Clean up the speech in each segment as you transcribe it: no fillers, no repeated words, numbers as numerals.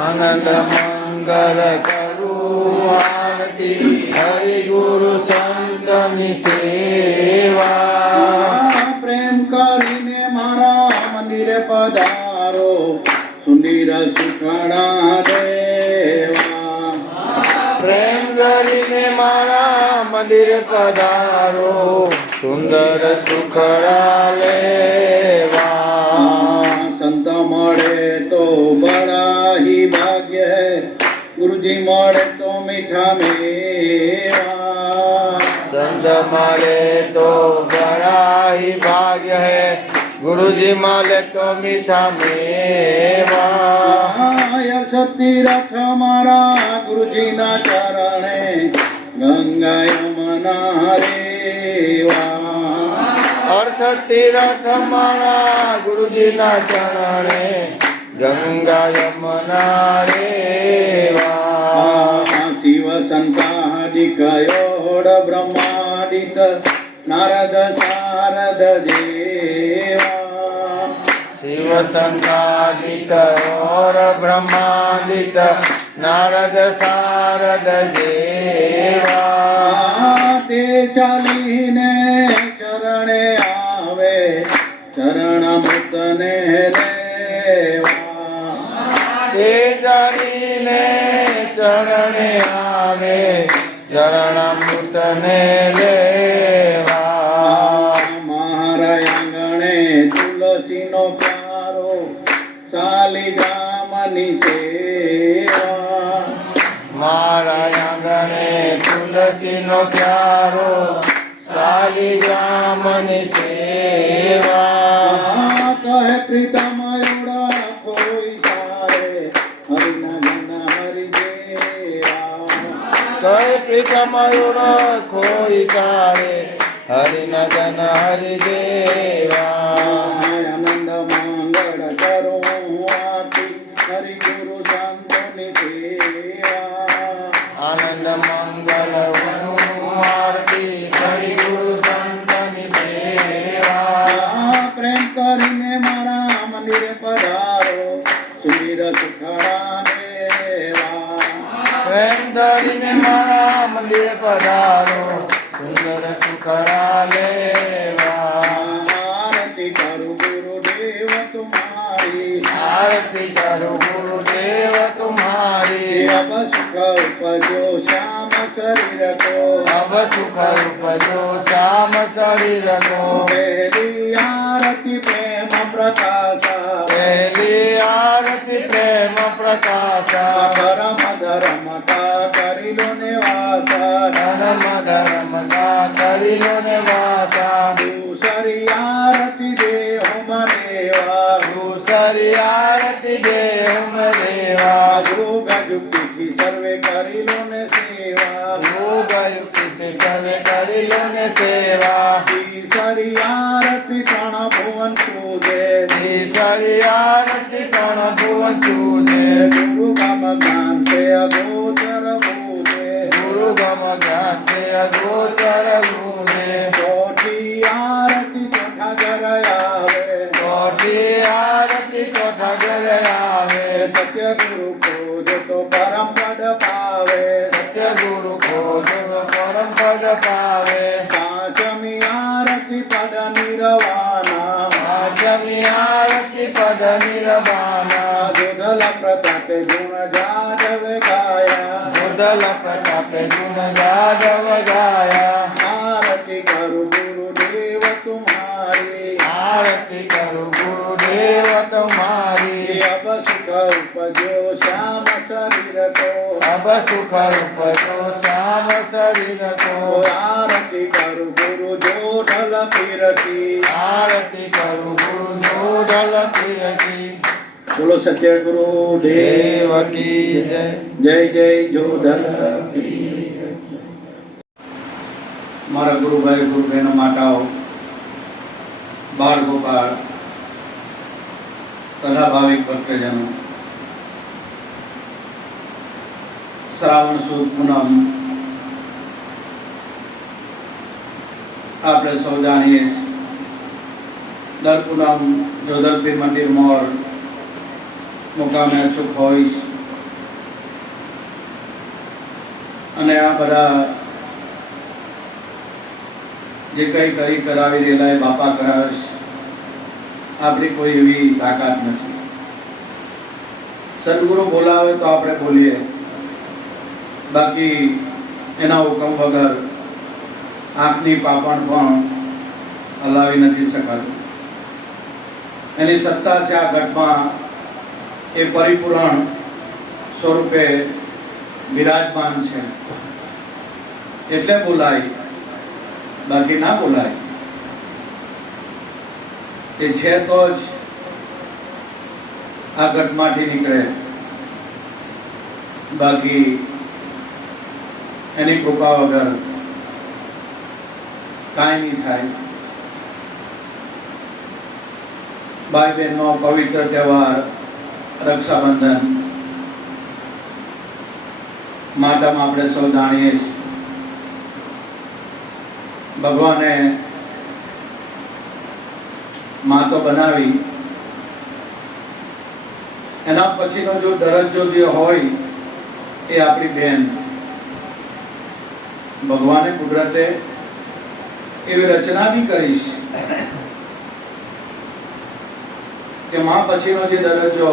આનંદ મંગલ કરું આરતી હરિ ગુરુ સંતની સેવા. પ્રેમ કરીને મારા મંદિરે પધારો સુંદર સુખડા દેવા. પ્રેમ કરીને મારા મંદિરે પધારો સુંદર સુખડા લેવા. સંત મળે તો બડા હી ભાગ્ય હૈ, ગુરુજી મળે તો મીઠા મેવા. સંત મળે તો બડા હી ભાગ્ય હૈ, ગુરુજી મળે તો મીઠા મેવા. સતી રથ મારા ગુરુજીના ચરણે ગંગા યમુના રેવા. અરસતી રથ મારા ગુરુજીના ચરણે ગંગા યમુના રેવા. શિવ સંતાદિકયોડ બ્રહ્માદિત નારદ શારદ દેવા. શિવ સંગાદિત ઓર બ્રહ્માદિત નારદ શારદ દેવા. તે ચાલીને ચરણે આવે ચરણામૃતને લેવા. તે જાણીને ચરણે આવે ચરણામૃતને લેવા. મારા આંગણે તુલસીનો પ્યારો શાલિગ્રામની સેવા. મારા આંગણે તુલસીનો ક્યારો શાલિગ્રામની સેવા. કહે પ્રીતમ એવડા કોઈ સારે હરિના જન હરિ દેવા. કહે પ્રીતમ કોઈ સારે હરિના જન હરિ દેવા. આનંદ મંગળ કરું આરતી હરિ ગુરુ સંતોની સેવા. આનંદ મંગલ આરતી હરિ ગુરુ સંતની સેવા. પ્રેમ કરીને મારા મંદિરે પધારો સુંદર સુખડા દેવા. પ્રેમ ધરીને મારા મંદિરે પધારો સુંદર સુખડા લેવા. આરતી કરું ગુરુદેવ તુમારી. આરતી કરો ગુરુદેવ તુમ્હારી. અબ સુખ ઉપજો શ્યામ શરીર કો. અબ સુખ ઉપજો શ્યામ શરીર કો. પહેલી આરતી પ્રેમ પ્રકાશા. પહેલી આરતી પ્રેમ પ્રકાશા. ધર્મ ધર્મતા કરી લો ને વાસા. ધર્મ ધર્મતા કરી લો ને વાસા. દૂસરી આરતી દેહુમ દેવા. દૂસરી આરતી દેહુમ દેવા. યોગ યુક્તિ સર્વે કરી લો ને સેવા. યોગ યુક્તિ સે સર્વે કરી લો ને સેવા. તીસરી આરતી ત્રણ ભુવન પૂજે. તીસરી આરતી ત્રણ ભુવન સુજે. ગુરુ ગમ જ્ઞાન છે અગોચર ભૂજે. ગુરુ ગમ જ્ઞાન છે અગોચર ભૂજે. ચોથી આરતી ચોથા ઘર આવે. ચોથી આરતી ચોથા ઘરે આવે. સત્ય ગુરુ ખોજ તો પરમ પદ પાવે. સત્ય ગુરુ ખોજો પરમ પદ પાવે. પાંચમી આરતી પદ નિર્વાણા. પાંચમી આરતી પદ નિર્વાણા. જોધલ પ્રતાપે ગુણ જાદવ ગાયા. જોધલ પ્રતાપે ગુણ જાદવ ગાયા. આરતી કરું ગુરુદેવ તુમ્હારી. આરતી કરું ગુરુદેવ તમારી. અબ સુખ ઉપજો શ્યામ શરીર કો. અબ સુખ ઉપજો શ્યામ શરીર કો. આરતી કરું ગુરુ જોધલ પીરતી. આરતી કરું ગુરુ જોડલ પીરતી. બોલો સત્ય ગુરુ દેવ દેવકી જય. જય જય જોધલ પીર. મારા ગુરુભાઈ ગુરુબહેનો માતાઓ, બાળ ગોપાળ તથા ભાવિક ભક્તજનો, શ્રાવણ સુદ પૂનમ આપણે સૌ જાણીએ દર પૂનમ જોધલપીર મંદિર મોર મુકામે અચૂક હોઈશ અને આ બધા જે કંઈ કરી કરાવી રહેલા એ બાપા કરાવે છે. આપણી કોઈ એવી તાકાત નથી. સદગુરુ બોલાવે તો આપણે બોલીએ, બાકી એના હુકમ વગર આંખની પાપણ પણ હલાવી નથી શકાતું. એની સત્તા છે આ ઘટમાં, એ પરિપૂર્ણ સ્વરૂપે વિરાજમાન છે એટલે બોલાય, બાકી ના બોલાય. એ છે તો જ આ ઘટમાંથી નીકળે, બાકી એની કૃપા વગર કાંઈ નહીં થાય. ભાઈ બહેનનો પવિત્ર તહેવાર રક્ષાબંધન, માતામાં આપણે સૌ જાણીએ છીએ ભગવાને મા તો બનાવી, એના પછીનો જો દરજ્જો જે હોય એ આપણી બેન. ભગવાને કુદરતે એવી રચના બી કરી છે કે મા પછીનો જે દરજ્જો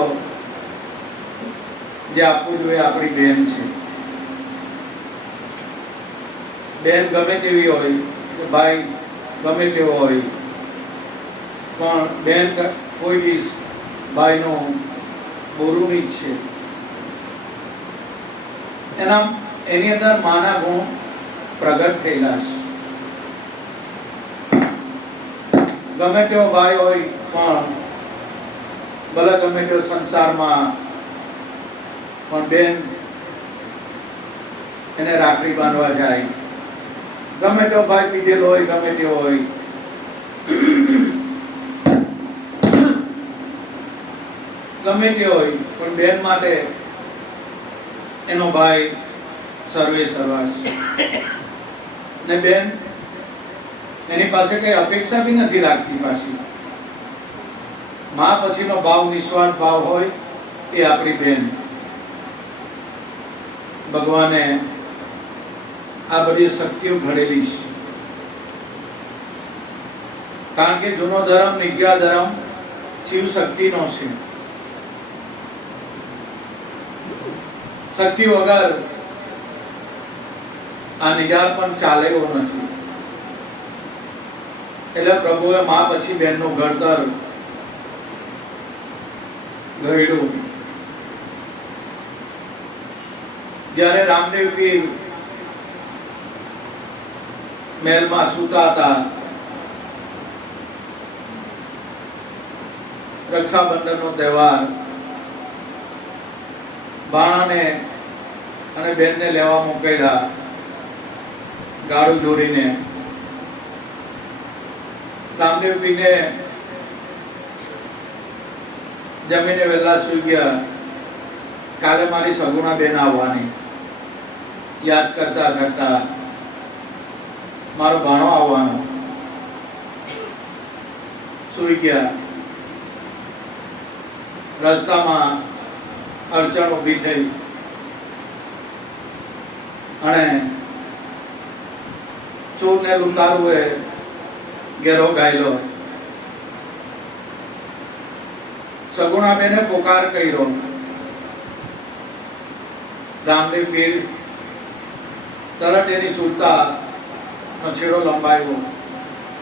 જે આપવું જોઈએ આપણી બેન છે. બેન ગમે તેવી હોય કે ભાઈ ગમે તેવો હોય, પણ બેન કોઈ દિવસ ભાઈનો બોરું જ છે. એની અંદર માના ગુણ પ્રગટ થયેલા છે. ગમે તેવો ભાઈ હોય પણ ભલે ગમે તેવો સંસારમાં, પણ બેન એને રાખડી બાંધવા જાય. ગમે તેવો ભાઈ પીધેલો હોય, ગમે તેવો હોય, ગમે તે હોય, પણ બેન માટે એનો ભાઈ સર્વે સર્વાસ. ને બેન એની પાસે કઈ અપેક્ષા બી નથી રાખતી. પાછી મા પછીનો ભાવ નિસ્વાર્થ ભાવ હોય એ આપણી બેન. ભગવાને આ બધી શક્તિઓ ઘડેલી છે, કારણ કે જૂનો ધર્મ નિત્યા ધર્મ શિવ શક્તિનો છે. શક્તિ વગર આ નિજાર પણ ચાલે એવો નથી. એટલે પ્રભુએ મા પછી બેનનું ઘડતર ઘડ્યું. જ્યારે રામદેવ પીર મહેલમાં સૂતા હતા, રક્ષાબંધનનો તહેવાર, ભાણાને અને બેનને લેવા મોકલ્યા ગાડું જોડીને. રામદેવ પીરને જમીને વહેલા સુઈ ગયા. કાલે મારી સગુણા બેન આવવાની, યાદ કરતા કરતા મારો ભાણો આવવાનો. સુઈ ગયા. રસ્તામાં અડચણ ઊભી થઈ અને ચોરને લૂંટારું એ ઘેરો ગાયલો. સગુણા બેને પોકાર કર્યો. રામદેવ પીર તરત એની સુરતા છેડો લંબાવ્યો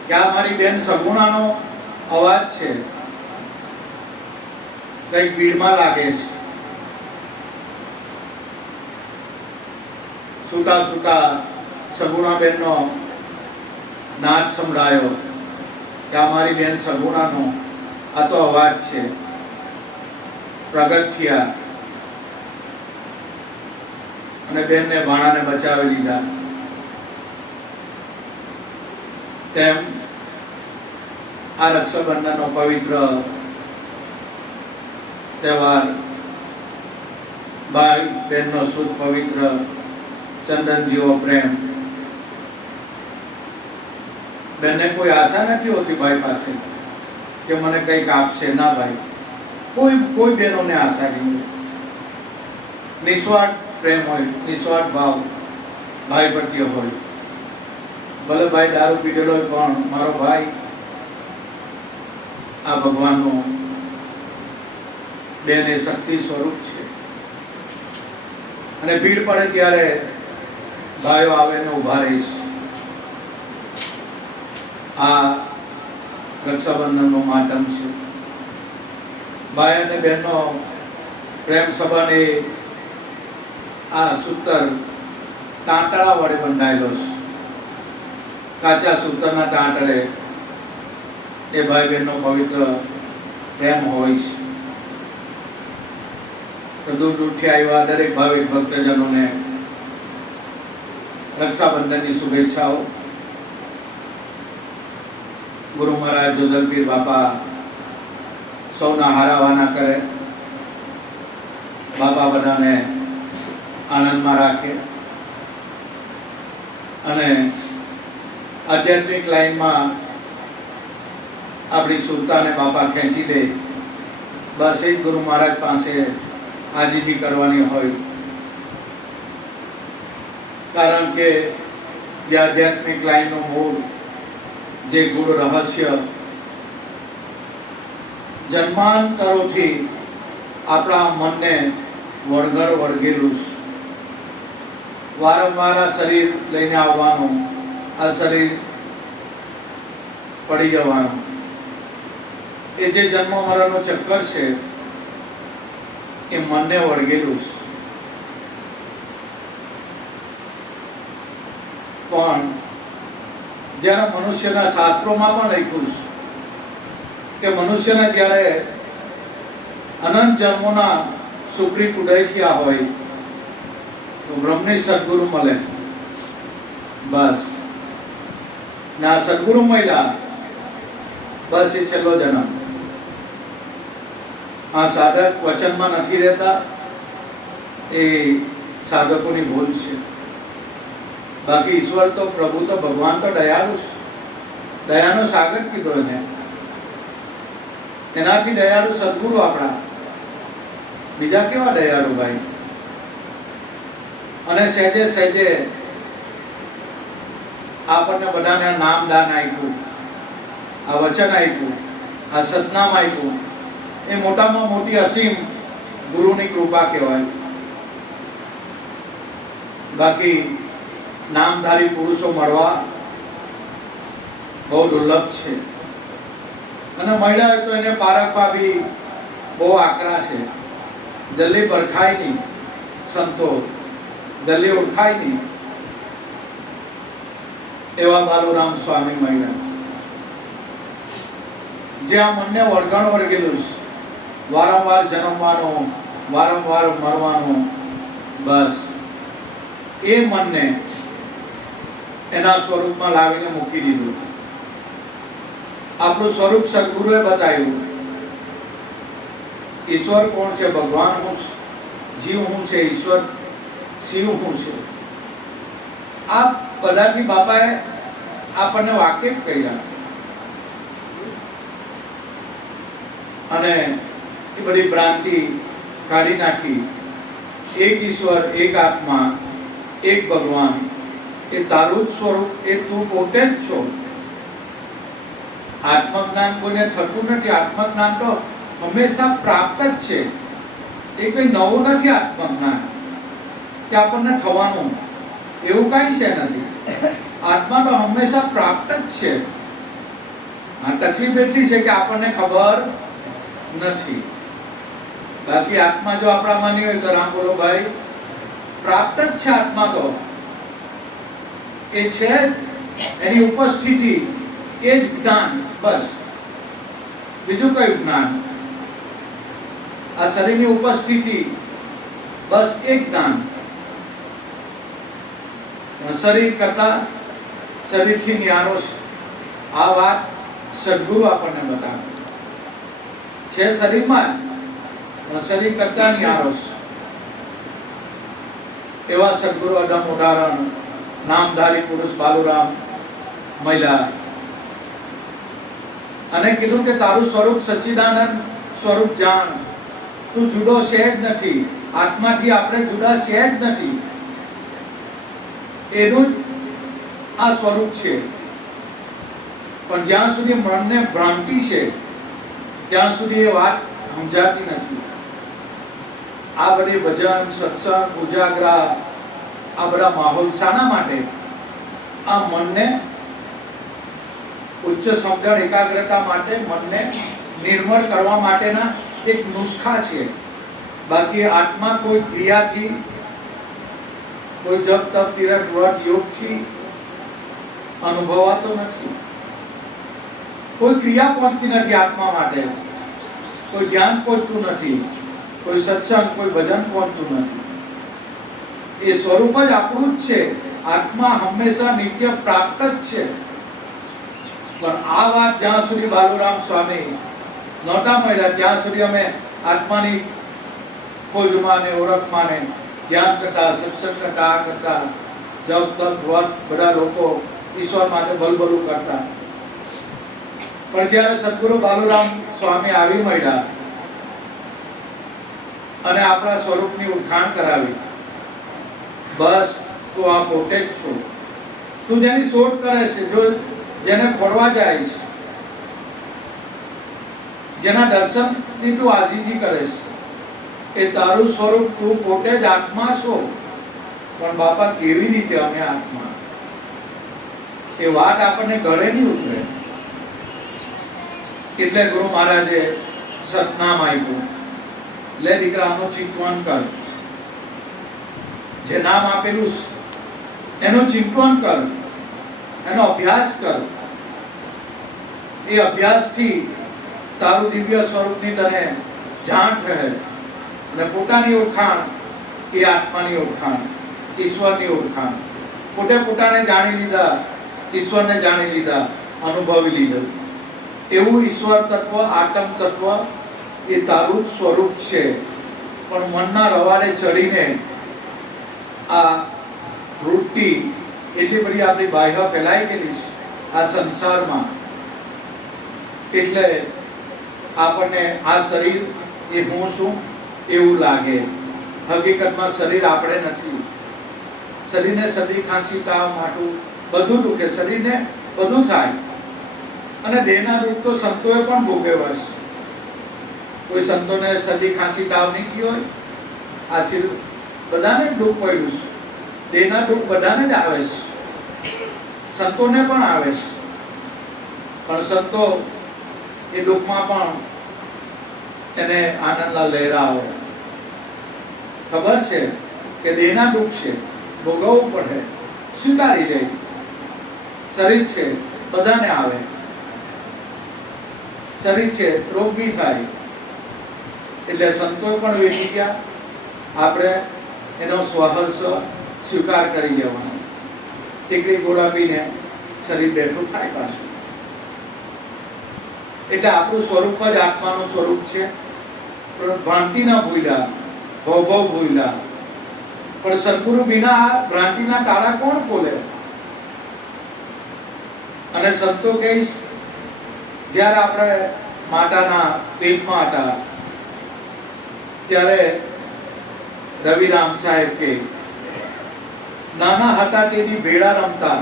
કે આ મારી બેન સગુણાનો અવાજ છે, કઈક ભીડમાં લાગે છે. છૂટા છૂટા સગુણા બેનનો નાદ સંભળાયો કે આ મારી બેન સગુણાનો આ તો અવાજ છે. પ્રગટ થયા અને બેનને ભાણાને બચાવી લીધા. તેમ આ રક્ષાબંધનનો પવિત્ર તહેવાર, ભાઈ બહેનનો શુદ્ધ પવિત્ર ચંદન જેવો પ્રેમ. બેનને કોઈ આશા નથી હોતી ભાઈ પાસે કે મને કંઈક આપશે. ના ભાઈ, કોઈ બહેનોને આશા નહીં હોય. નિસ્વાર્થ પ્રેમ હોય, નિસ્વાર્થ ભાવ ભાઈ પ્રત્યે હોય. ભલે ભાઈ દારૂ પીધેલો હોય પણ મારો ભાઈ આ ભગવાનનો બેન એ શક્તિ સ્વરૂપ છે. અને ભીડ પડે ત્યારે ભાઈઓ આવે ને ઉભા રહીશ. આ રક્ષાબંધનનો માતમ છે. ભાઈ અને બહેનનો પ્રેમ સંબંધ એ આ સૂતર તાંતણા વડે બંધાયેલો છે. કાચા સૂતરના તાંતળે એ ભાઈ બહેનનો પવિત્ર પ્રેમ હોય છે. તો દૂર દૂરથી આવ્યા દરેક ભાવિક ભક્તજનોને રક્ષાબંધનની શુભેચ્છાઓ. ગુરુ મહારાજ જોધલપીર બાપા સૌના હારાવાના કરે. બાપા બધાને આનંદમાં રાખે અને આધ્યાત્મિક લાઈનમાં આપણી સુરતાને બાપા ખેંચી દે. બસ એ જ ગુરુ મહારાજ પાસે આજીજી કરવાની હોય. કારણ કે જે આધ્યાત્મિક લાઈનનું મૂળ જે ગુરુ રહસ્ય જન્માંતરોથી આપણા મનને વળગર વળગેલું. વારંવાર આ શરીર લઈને આવવાનું, આ શરીર પડી જવાનું, એ જે જન્મ મરણનો ચક્કર છે એ મનને વળગેલું. પણ જ્યારે મનુષ્યના શાસ્ત્રોમાં પણ લખ્યું છે કે મનુષ્યને જ્યારે અનંત જન્મોના સુકૃત ઉદય થયા હોય તો બ્રહ્મની સદગુરુ મળે. બસ ના સદગુરુ મળ્યા, બસ એ છેલ્લો જન્મ. આ સાધક વચનમાં નથી રહેતા, એ સાધકોની ભૂલ છે. બાકી ઈશ્વર તો, પ્રભુ તો, ભગવાન તો દયાળુ છે. દયાનો સાગર કીધો એને. એનાથી દયાળુ સદગુરુ આપણા. બીજા કેવા દયાળુ ભાઈ. અને સહેજે સહેજે આપણને બધાને નામ દાન આપ્યું, આ વચન આપ્યું, આ સદનામ આપ્યું. એ મોટામાં મોટી અસીમ ગુરુની કૃપા કહેવાય. બાકી નામધારી પુરુષો મળવા બહુ દુર્લભ છે. અને મળ્યા હોય તો એને પારખવા બી બહુ આકરા છે. જલ્દી પરખાય નહીં સંતો, જલ્દી ઓળખાય નહીં. એવા બાલુરામ સ્વામી મળ્યા, જે આ મનને વળગણ વળગેલું છે. વારંવાર જન્મવાનું, વારંવાર મરવાનું. બસ એ મનને એના સ્વરૂપમાં લાવીને મૂકી દીધું. આપણું સ્વરૂપ સદગુરુએ બતાવ્યું. ઈશ્વર કોણ છે? ભગવાન હું, જીવ હું છે, ઈશ્વર શિવ હું છે. આ બધાથી બાપાએ આપણને વાકેફ કર્યા. અને એ બધી ભ્રાંતિ કાઢી નાખી. એક ઈશ્વર, એક આત્મા, એક ભગવાન, એ તારું જ સ્વરૂપ, એ તું પોતે જ છો. આત્મજ્ઞાન કોઈને થતું નથી. આત્મજ્ઞાન તો હંમેશા પ્રાપ્ત જ છે. એ કંઈ નવું નથી. આત્મજ્ઞાન કે આપણને થવાનું એવું કાંઈ છે નથી. આત્મા તો હંમેશા પ્રાપ્ત જ છે. આ તકલીફ એટલી છે કે આપણને ખબર નથી. બાકી આત્મા જો આપણા માની હોય તો રામ બોલો ભાઈ, પ્રાપ્ત જ છે. આત્મા તો એ છે, એની ઉપસ્થિતિ એ જ જ્ઞાન. બસ બીજું કયું જ્ઞાન? આ શરીરની ઉપસ્થિતિ, બસ એક જ્ઞાન. શરીર કરતા શરીરથી ન્યારો છે. આ વાત સદગુરુ આપણને બતાવે છે. શરીરમાં જ શરીર કરતા ન્યારો છે. એવા સદગુરુ અદમ ઉદાહરણ નામધારી પુરુષ બાલુરામ મહિલા. અને કીધું કે તારું સ્વરૂપ સચ્ચિદાનંદ સ્વરૂપ જાણ. તું જુદો છે જ નથી, આત્માથી આપણે જુદા છે જ નથી. એનું જ આ સ્વરૂપ છે. પણ જ્યાં સુધી મનને ભ્રાંતિ છે ત્યાં સુધી એ વાત સમજાતી નથી. આ બધી ભજન, સત્સંગ, ઉજાગરા, આ બધા માહોલ શાના માટે? આ મનને ઉચ્ચ સમજણ, એકાગ્રતા માટે, મનને નિર્મળ કરવા માટેના એક નુસ્ખા છે. બાકી આત્મા કોઈ ક્રિયાથી, કોઈ જપ તપ તીરથ વ્રત યોગથી અનુભવાતો નથી. કોઈ ક્રિયા પહોંચતી નથી આત્મા માટે, કોઈ જ્ઞાન પહોંચતું નથી, કોઈ સત્સંગ, કોઈ ભજન પહોંચતું નથી. એ સ્વરૂપ જ આપણું જ છે. આત્મા હંમેશા નિત્ય પ્રાપ્ત જ છે. પણ આ વાત જ્યાં સુધી બાલુરામ સ્વામી નહોતા મળ્યા ત્યાં સુધી અમે આત્માની ખોજમાં ને ઓળખમાં ને ધ્યાન કરતા, સત્સંગ કરતા, આ કરતા, જપ તપ વ્રત બધા લોકો ઈશ્વર માટે બલબલું કરતા. પણ જ્યારે સદગુરુ બાલુરામ સ્વામી આવી મળ્યા અને આપણા સ્વરૂપની ઉઠાણ કરાવી, બસ તું આ પોતે જ છો. તું જેની શોધ કરે છે, જો જેને ખોરવા જાય છે, જેના દર્શનની તું આજીજી કરે છે, એ તારું સ્વરૂપ તું પોતે જ આત્મા છો. પણ બાપા કેવી રીતે અમે આત્મા? એ વાત આપણને ગળે નહીં ઉતરે. એટલે ગુરુ મહારાજે સતનામ આપ્યું, લે દીકરાનું ચિંતન કર. જે નામ આપેલું એનું ચિંતન કર, એનો અભ્યાસ કર. એ અભ્યાસથી તારું દિવ્ય સ્વરૂપની તને જાણ થશે અને પોતાની ઓળખાણ એ આત્માની ઓળખાણ, ઈશ્વરની ઓળખાણ. પોતે પોતાને જાણી લીધા, ઈશ્વરને જાણી લીધા, અનુભવી લીધું. એવું ઈશ્વર તત્વ, આત્મ તત્વ એ તારું જ સ્વરૂપ છે. પણ મનના રવાડે ચડીને આ વૃત્તિ એટલી બધી આપણી બાહ્ય ફેલાઈ ગયેલી છે આ સંસારમાં. એટલે આપણને આ શરીર એ હું છું એવું લાગે. હકીકતમાં શરીર આપણે નથી. શરીરને શરદી, ખાંસી, તાવ, માઠું બધું દુખે, શરીરને બધું થાય. અને દેહના દુઃખ તો સંતોએ પણ ભોગવ્યા છે. કોઈ સંતોને શરદી, ખાંસી, તાવ નહીં થયો હોય? આ શરીર બધાને દુઃખ પડ્યું છે. દેહના દુઃખ બધાને જ આવે છે, સંતોને પણ આવે છે. પણ સંતો એ દુઃખમાં પણ એને આનંદલા લહેરાવે. ખબર છે કે દેહના દુઃખ છે, ભોગવવું પડે, સ્વીકારી લે. શરીર છે, બધાને આવે. શરીર છે, રોગ બી થાય. એટલે સંતો પણ વેઠી ગયા. આપણે એનો સ્વહર્ષ સ્વીકાર કરી લેવાનો. ટીકડી ગોળા પીને શરીર બેઠું થાય પાછું. એટલે આપણું સ્વરૂપ જ આત્માનું સ્વરૂપ છે. પણ ભ્રાંતિ ના ભૂલ્યા, ભવ ભૂલ્યા. પણ સદગુરુ વિના આ ભ્રાંતિના તાળા કોણ ખોલે? અને સંતો કહીશ, જ્યારે આપણે માતાના પેટમાં હતા ત્યારે રવિરામ સાહેબ કે નાના હતા તેથી ભેળા રમતા,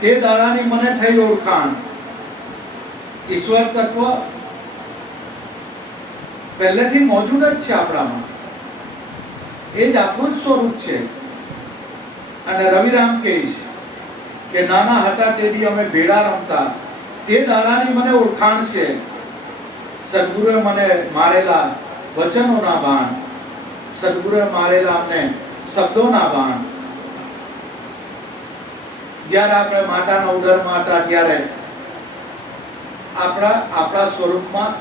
તે દાડાની મને થઈ ઓળખાણ. ઈશ્વર તત્વ પહેલેથી મોજૂદ જ છે આપણામાં. એ જ આપણું જ સ્વરૂપ છે. અને રવિરામ કહે છે કે નાના હતા તેથી અમે ભેળા રમતા, તે દાડાની મને ઓળખાણ છે. સદગુરુએ મને મારેલા વચનોના બાણ, સદગુરુએ મારેલા અમને શબ્દોના બાણ. જ્યારે આપણે માતાના ઉદરમાં હતા ત્યારે આપણા સ્વરૂપમાં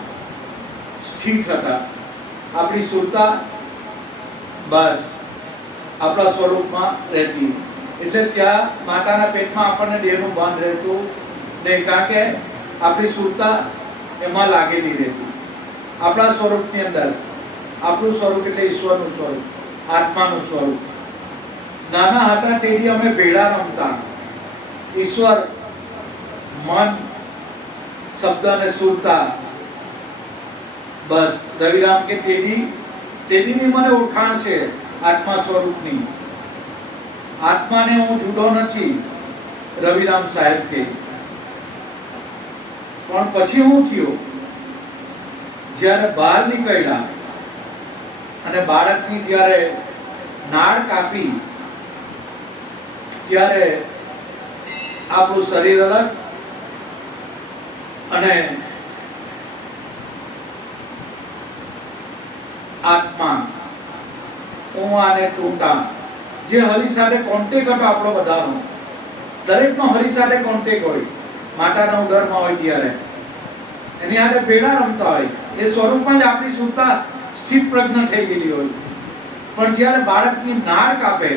સ્થિત હતા. આપણી સુરતા બસ આપણા સ્વરૂપમાં રહેતી. એટલે ત્યાં માતાના પેટમાં આપણને દેહનું ભાન રહેતું નહીં, કારણ કે આપણી સુરતા એમાં લાગેલી રહેતી. આપણા સ્વરૂપની અંદર આપણું સ્વરૂપ એટલે ઈશ્વરનું સ્વરૂપ, આત્માનું સ્વરૂપ. નાના હતા તેથી અમે ભેળા રમતા. ઈશ્વર, મન, શબ્દ અને સુરતા બસ રવિરામ કે તેદીની મને ઓળખાણ છે આત્મા સ્વરૂપની. આત્માને હું જુદો નથી, રવિરામ સાહેબ કે. પણ પછી હું થયું, જ્યારે બહાર નીકળ્યા અને બાળકની જ્યારે નાળ કાપી, ત્યારે આપણું શરીર અલગ અને આત્મા ઊંઆ અને ટૂંટા જે હરી સાથે કોન્ટેક્ટ હતો આપણો બધાનો, દરેકનો હરી સાથે કોન્ટેક્ટ હોય. માતાના ઉદરમાં હોય ત્યારે એની સાથે ભેડા રમતા હોય, એ સ્વરૂપમાં જ આપણી સુરતા સ્થિત પ્રજ્ઞ થઈ ગયેલી હોય. પણ જ્યારે બાળકની નાળ કાપે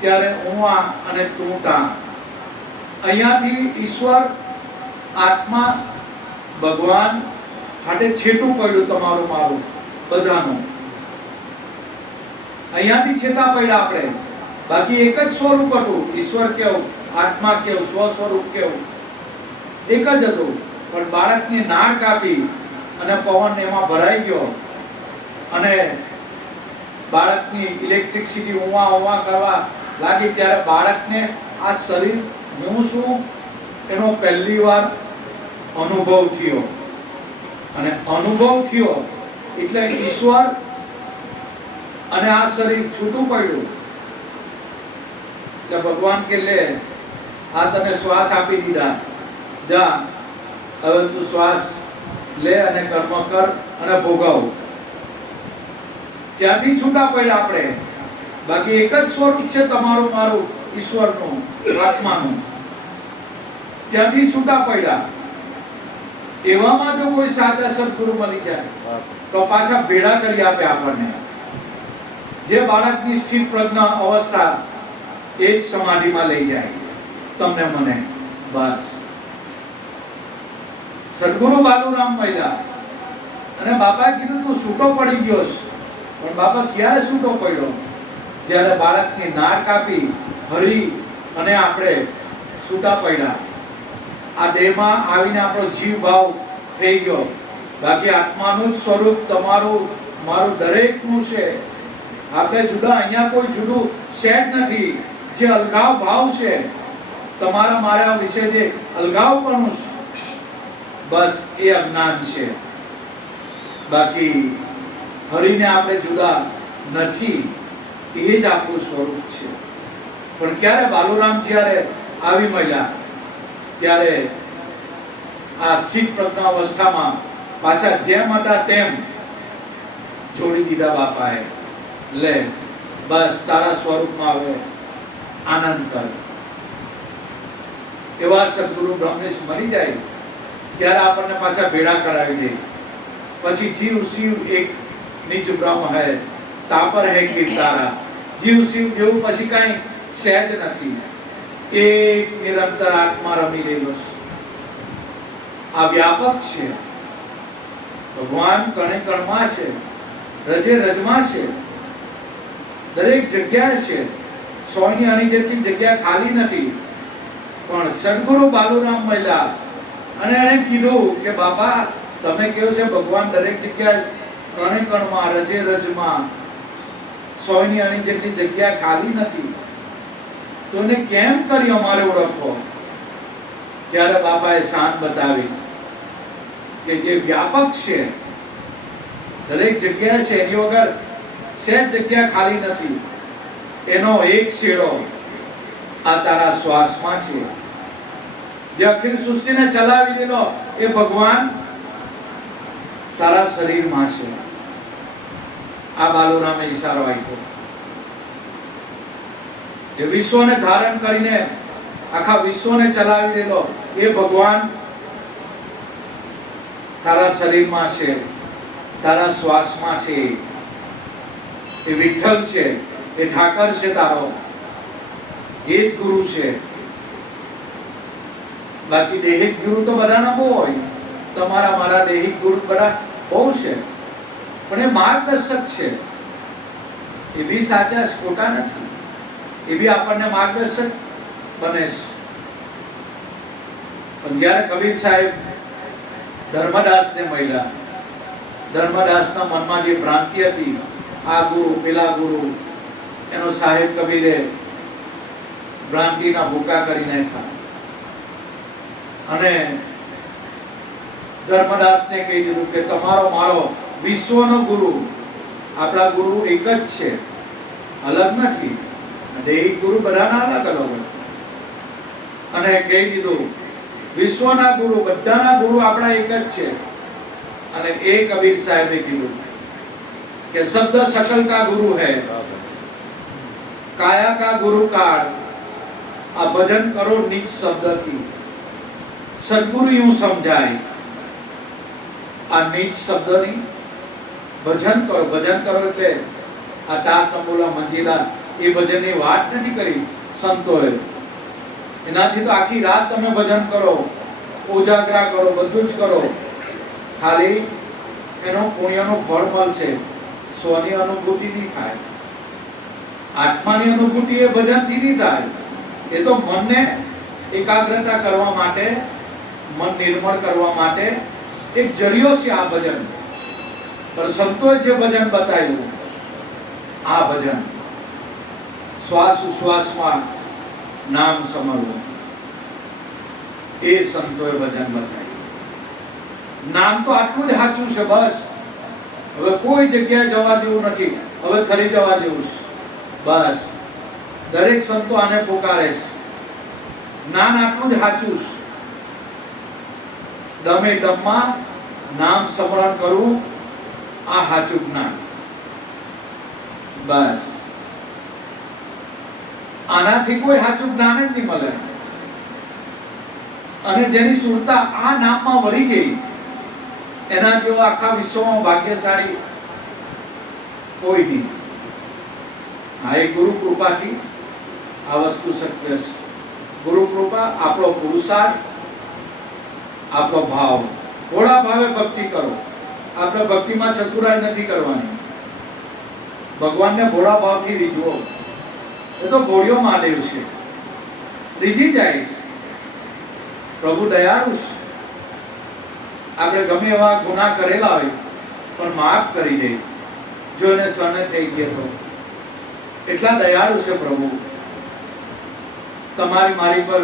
ત્યારે ઊંઆ અને ટૂંટા, અહીંયાથી ઈશ્વર આત્મા ભગવાન હાટે છેટું પડ્યું તમારું મારું બધાનું. અહીંયાથી છેટા પડ્યા આપણે. બાકી એક જ સ્વરૂપ હતું, ઈશ્વર કેવું, આત્મા કેવું, સ્વ સ્વરૂપ કેવું, એક જ હતું. પણ બાળકની નાળ કાપી અને પવન એમાં ભરાઈ ગયો અને બાળકની ઇલેક્ટ્રિસિટી ઊંવા કરવા લાગી, ત્યારે બાળકને આ શરીર હું શું એનો પહેલી વાર અનુભવ થયો. અને અનુભવ થયો એટલે ઈશ્વર અને આ શરીર છૂટું પડ્યું. એટલે ભગવાન કે લે, આ તને શ્વાસ આપી દીધા, જા હવે તું શ્વાસ લે અને કર્મ કર અને ભોગવ. ત્યાંથી છૂટા પડ્યા આપણે. બાકી એક જ સ્વરૂપ છે તમારું મારું ઈશ્વરનું, આત્માનું. ત્યાંથી છૂટા પડ્યા. એવામાં જો કોઈ સાચા સદગુરુ મળી જાય તો પાછા ભેડા કરી આપે આપણને. જે બાળકની સ્થિર પ્રજ્ઞ અવસ્થા એ જ સમાધિમાં લઈ જાય તમને મને. બસ સદગુરુ બાલુરામ મળ્યા અને બાપાએ કીધું તું છૂટો પડી ગયો. પણ બાપા ક્યારે છૂટો પડ્યો? જ્યારે બાળકની નાળ કાપી હરી અને આપણે છૂટા પડ્યા. આ દેહમાં આવીને આપણો જીવ ભાવ થઈ ગયો. બાકી આત્માનું જ સ્વરૂપ તમારું મારું દરેકનું છે. આપણે જુદા, અહીંયા કોઈ જુદું છે જ નથી. જે અલગાવ ભાવ છે તમારા મારા વિશે, જે અલગાવપણું છે, બસ એ અજ્ઞાન છે. બાકી હરીને આપણે જુદા નથી, એ જ આપણું સ્વરૂપ છે. પણ ક્યારે બાલુરામ જ્યારે આવી મળ્યા ત્યારે આ સ્થિત પ્રજ્ઞા અવસ્થામાં પાછા જેમ હતા તેમ જોડી દીધા બાપાએ. લે બસ તારા સ્વરૂપમાં હવે આનંદ કર. એવા સદગુરુ બ્રહ્મેશ મળી જાય ત્યારે આપણને પાછા ભેડા કરાવી દે. પછી જીવ શિવ એક નિજ બ્રહ્મ હૈ, તાપર હૈ કીર્તારા. જીવ શિવ જેવું પછી કઈ સહેજ નથી. એક નિરંતર આત્મા રમી રહેલો છે. આ વ્યાપક છે. ભગવાન કણે કણમાં છે, રજે રજમાં છે, દરેક જગ્યાએ છે. સોની આની જેટલી જગ્યા ખાલી નથી. પણ સદગુરુ બાલુરામ મળ્યા અને એને કીધું કે બાપા તમે કહો છે ભગવાન દરેક જગ્યાએ કણે કણમાં, રજે રજમાં, સોની આની જેટલી જગ્યા ખાલી નથી, તો એને કેમ કરી અમારે ઓળખવો? ત્યારે બાપાએ શાન બતાવી કે જે વ્યાપક છે, દરેક જગ્યા છે, એની વગર સહેજ જગ્યા ખાલી નથી. એનો એક શેડો આ તારા શ્વાસમાં છે. જે અખિલ સૃષ્ટિને ચલાવી દીધો એ ભગવાન તારા શરીરમાં છે. આ બાલુરામે ઈશારો આપ્યો. જે વિશ્વને ધારણ કરીને આખા વિશ્વને ચલાવી દીધો એ ભગવાન તારા શરીરમાં છે, તારા શ્વાસમાં છે. એ વિઠ્ઠલ છે, એ ઠાકર છે તારો, એ જ ગુરુ છે. બાકી દેહિક ગુરુ તો બધાના બહુ હોય. તમારા મારા દેહિક ગુરુ બધા બહુ છે, પણ એ માર્ગદર્શક છે. એ બી સાચા ખોટા નથી. એ બી આપણને માર્ગદર્શક બને છે. પણ જ્યારે કબીર સાહેબ ધર્મદાસને મળ્યા ધર્મદાસના મનમાં જે ભ્રાંતિ હતી, આ ગુરુ પેલા ગુરુ, એનો સાહેબ કબીરે ભ્રાંતિના ભૂકા કરી નાખ્યા અને ધર્મદાસને કહી દીધું કે તમારો મારો વિશ્વનો ગુરુ, આપણા ગુરુ એક જ છે, અલગ નથી. દૈહિક ગુરુ બધાના અલગ અલગ હોય. અને કહી દીધું વિશ્વના ગુરુ, બધાના ગુરુ આપણા એક જ છે. અને એ કબીર સાહેબે કીધું કે શબ્દ सकल का गुरु है, काया का गुरु काल, आ भजन करो निज शब्द की, सदगुरु यूं समझाए, आ निज शब्द नहीं भजन करो. भजन करो એટલે આ તાર તંબોલા મંજીલા એ ભજનની વાત નથી કરી સંતોએ. એનાથી તો આખી રાત તમે ભજન કરો, ઉજાગરા કરો, બધું જ કરો, ખાલી એનો પુણ્યનું ફળ મળશે. સ્વની અનુભૂતિ નહીં થાય, આત્માની અનુભૂતિ એ ભજનથી નહીં થાય. એ તો મનને એકાગ્રતા કરવા માટે, મન નિર્મળ કરવા માટે એક જરિયો છે આ ભજન. પણ સંતોએ જે ભજન બતાવ્યું, આ ભજન શ્વાસ ઉશ્વાસમાં નામ સમરવું, એ સંતોએ ભજન બતાવ્યું. નામ તો આટલું જ સાચું છે, બસ. હવે કોઈ જગ્યાએ જવા જેવું નથી, હવે થરી જવા જેવું છે, બસ. દરેક સંતો આને પોકારે છે. જ્ઞાન આટલું જ સાચું છે. ડમે ડમમાં નામ સ્મરણ કરવું, આ સાચું જ્ઞાન, બસ. આનાથી કોઈ સાચું જ્ઞાન જ નહીં મળે. અને જેની સુરતા આ નામમાં વળી ગઈ, એના જેવો આખા વિશ્વમાં ભાગ્યશાળી કોઈ નહીં. આ એક ગુરુ કૃપાથી આ વસ્તુ શક્ય છે. ગુરુ કૃપા, આપણો પુરુષાર્થ, આપણો ભાવ. ભોળા ભાવે ભક્તિ કરો. આપણે ભક્તિમાં ચતુરાઈ નથી કરવાની. ભગવાનને ભોળા ભાવથી રીઝવો. એ તો ભોળિયો મહાદેવ છે, રીઝી જાય છે. પ્રભુ દયાળુ છે. આપણે ગમે એવા ગુનાહ કરેલા હોય પણ માફ કરી દે, જો એને સહને થઈ ગયો તો. એટલા દયાળુ છે પ્રભુ. તમારી મારી પર